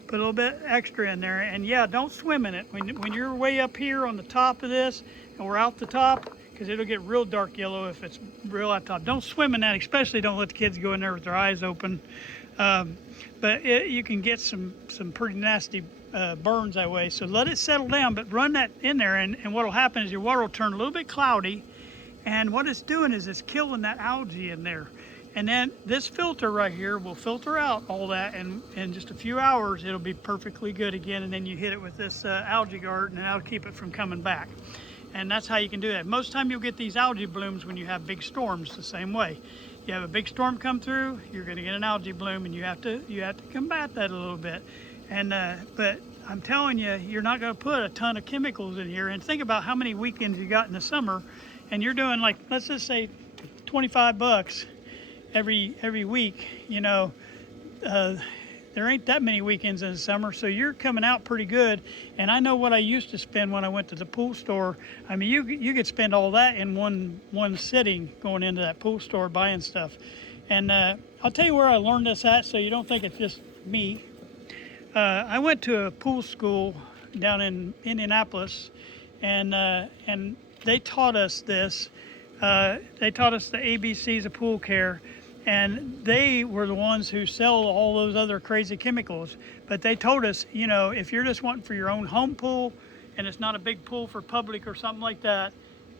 Put a little bit extra in there, and yeah, don't swim in it. When you're way up here on the top of this, and we're out the top, because it'll get real dark yellow if it's real out top. Don't swim in that, especially don't let the kids go in there with their eyes open. But you can get some pretty nasty burns that way. So let it settle down, but run that in there, and what will happen is your water will turn a little bit cloudy, and what it's doing is it's killing that algae in there. And then this filter right here will filter out all that, and in just a few hours it'll be perfectly good again, and then you hit it with this algae guard, and that'll keep it from coming back. And that's how you can do that. Most of the time you'll get these algae blooms when you have big storms the same way. You have a big storm come through, you're going to get an algae bloom, and you have to combat that a little bit. And but I'm telling you, you're not going to put a ton of chemicals in here. And think about how many weekends you got in the summer, and you're doing, like, let's just say $25 every week. You know, there ain't that many weekends in the summer, so you're coming out pretty good. And I know what I used to spend when I went to the pool store. I mean, you could spend all that in one sitting going into that pool store buying stuff. And I'll tell you where I learned this at, so you don't think it's just me. I went to a pool school down in Indianapolis, and they taught us this. They taught us the ABCs of pool care. And they were the ones who sell all those other crazy chemicals. But they told us, you know, if you're just wanting for your own home pool and it's not a big pool for public or something like that,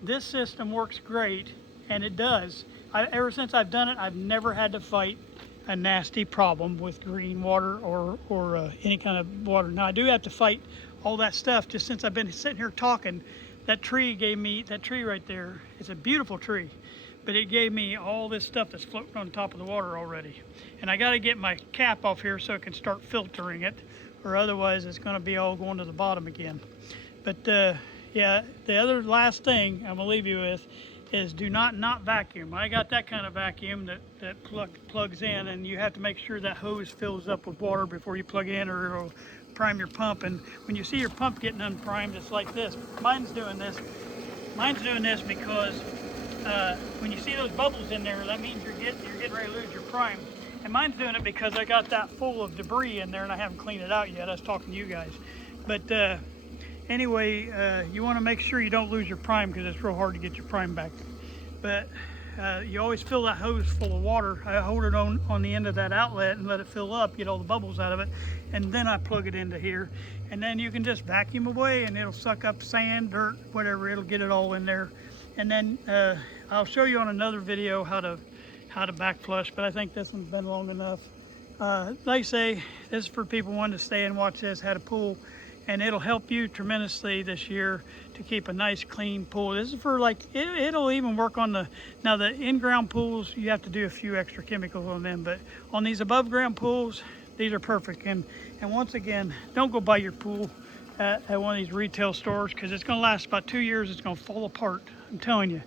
this system works great, and it does. Ever since I've done it, I've never had to fight a nasty problem with green water or any kind of water. Now, I do have to fight all that stuff. Just since I've been sitting here talking, that tree right there, it's a beautiful tree. But it gave me all this stuff that's floating on top of the water already. And I got to get my cap off here so it can start filtering it, or otherwise it's going to be all going to the bottom again. But yeah, the other last thing I'm going to leave you with is do not vacuum. I got that kind of vacuum that plugs in, and you have to make sure that hose fills up with water before you plug in, or it'll prime your pump. And when you see your pump getting unprimed, it's like this. Mine's doing this because when you see those bubbles in there, that means you're getting ready to lose your prime. And mine's doing it because I got that full of debris in there and I haven't cleaned it out yet. I was talking to you guys. But anyway, you want to make sure you don't lose your prime because it's real hard to get your prime back. But you always fill that hose full of water. I hold it on the end of that outlet and let it fill up, get all the bubbles out of it, and then I plug it into here. And then you can just vacuum away and it'll suck up sand, dirt, whatever, it'll get it all in there. And then I'll show you on another video how to back flush, but I think this one's been long enough. Like I say, this is for people wanting to stay and watch this, how to pool, and it'll help you tremendously this year to keep a nice clean pool. This is for like, it'll even work on the in-ground pools. You have to do a few extra chemicals on them, but on these above ground pools, these are perfect. And once again, don't go buy your pool at one of these retail stores because it's gonna last about 2 years. It's gonna fall apart. I'm telling you,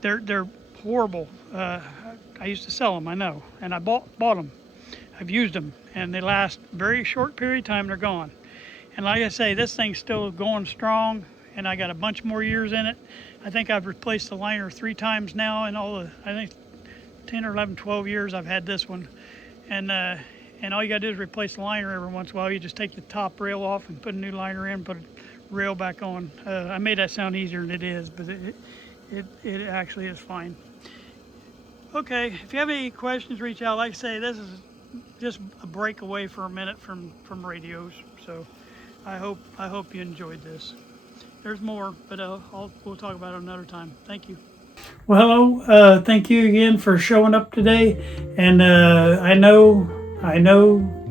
they're horrible. I used to sell them, I know, and I bought them. I've used them, and they last a very short period of time. They're gone. And like I say, this thing's still going strong, and I got a bunch more years in it. I think I've replaced the liner 3 times now in all the, I think 10 or 11, 12 years I've had this one. And all you gotta do is replace the liner every once in a while. You just take the top rail off and put a new liner in, put a rail back on. I made that sound easier than it is, but it actually is fine. Okay, if you have any questions, reach out. Like I say, this is just a break away for a minute from radios. So I hope you enjoyed this. There's more, but we'll talk about it another time. Thank you. Well, hello. Thank you again for showing up today. And I know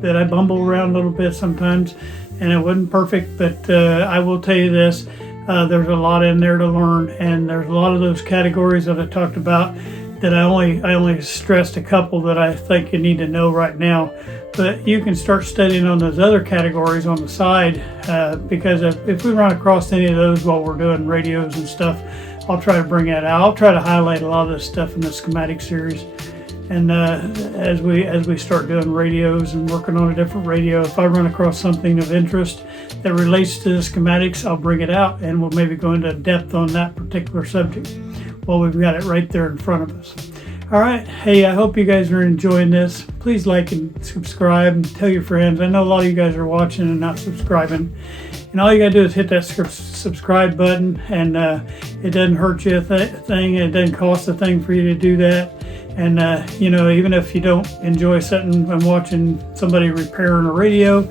that I bumble around a little bit sometimes, and it wasn't perfect. But I will tell you this: there's a lot in there to learn, and there's a lot of those categories that I talked about that I only stressed a couple that I think you need to know right now. But you can start studying on those other categories on the side, because if we run across any of those while we're doing radios and stuff, I'll try to bring that out. I'll try to highlight a lot of this stuff in the schematic series. And as we start doing radios and working on a different radio, if I run across something of interest that relates to the schematics, I'll bring it out and we'll maybe go into depth on that particular subject. Well, we've got it right there in front of us. All right. Hey, I hope you guys are enjoying this. Please like and subscribe and tell your friends. I know a lot of you guys are watching and not subscribing. And all you got to do is hit that subscribe button, and it doesn't hurt you a thing. It doesn't cost a thing for you to do that. And, you know, even if you don't enjoy sitting and watching somebody repairing a radio,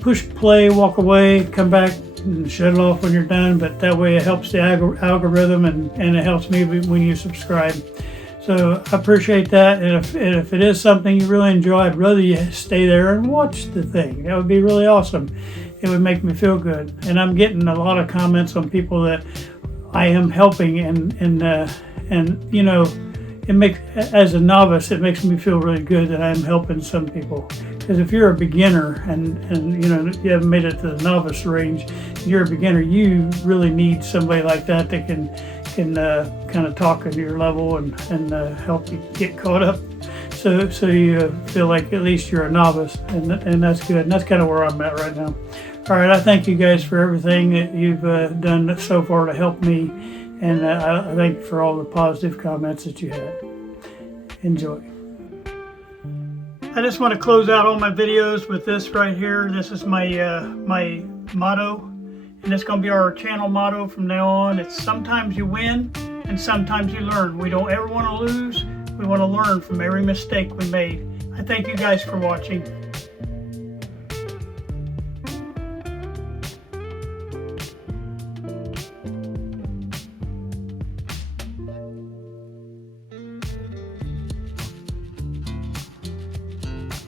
push play, walk away, come back, and shut it off when you're done. But that way it helps the algorithm, and it helps me when you subscribe. So I appreciate that. And if it is something you really enjoy, I'd rather you stay there and watch the thing. That would be really awesome. It would make me feel good. And I'm getting a lot of comments on people that I am helping, and you know, it makes, as a novice, it makes me feel really good that I'm helping some people. Because if you're a beginner and you know, you haven't made it to the novice range, you're a beginner, you really need somebody like that that can kind of talk at your level and help you get caught up, so you feel like at least you're a novice, and that's good. And that's kind of where I'm at right now. All right, I thank you guys for everything that you've done so far to help me, and I thank you for all the positive comments that you had. Enjoy. I just want to close out all my videos with this right here. This is my my motto, and it's going to be our channel motto from now on. It's sometimes you win and sometimes you learn. We don't ever want to lose. We want to learn from every mistake we made. I thank you guys for watching.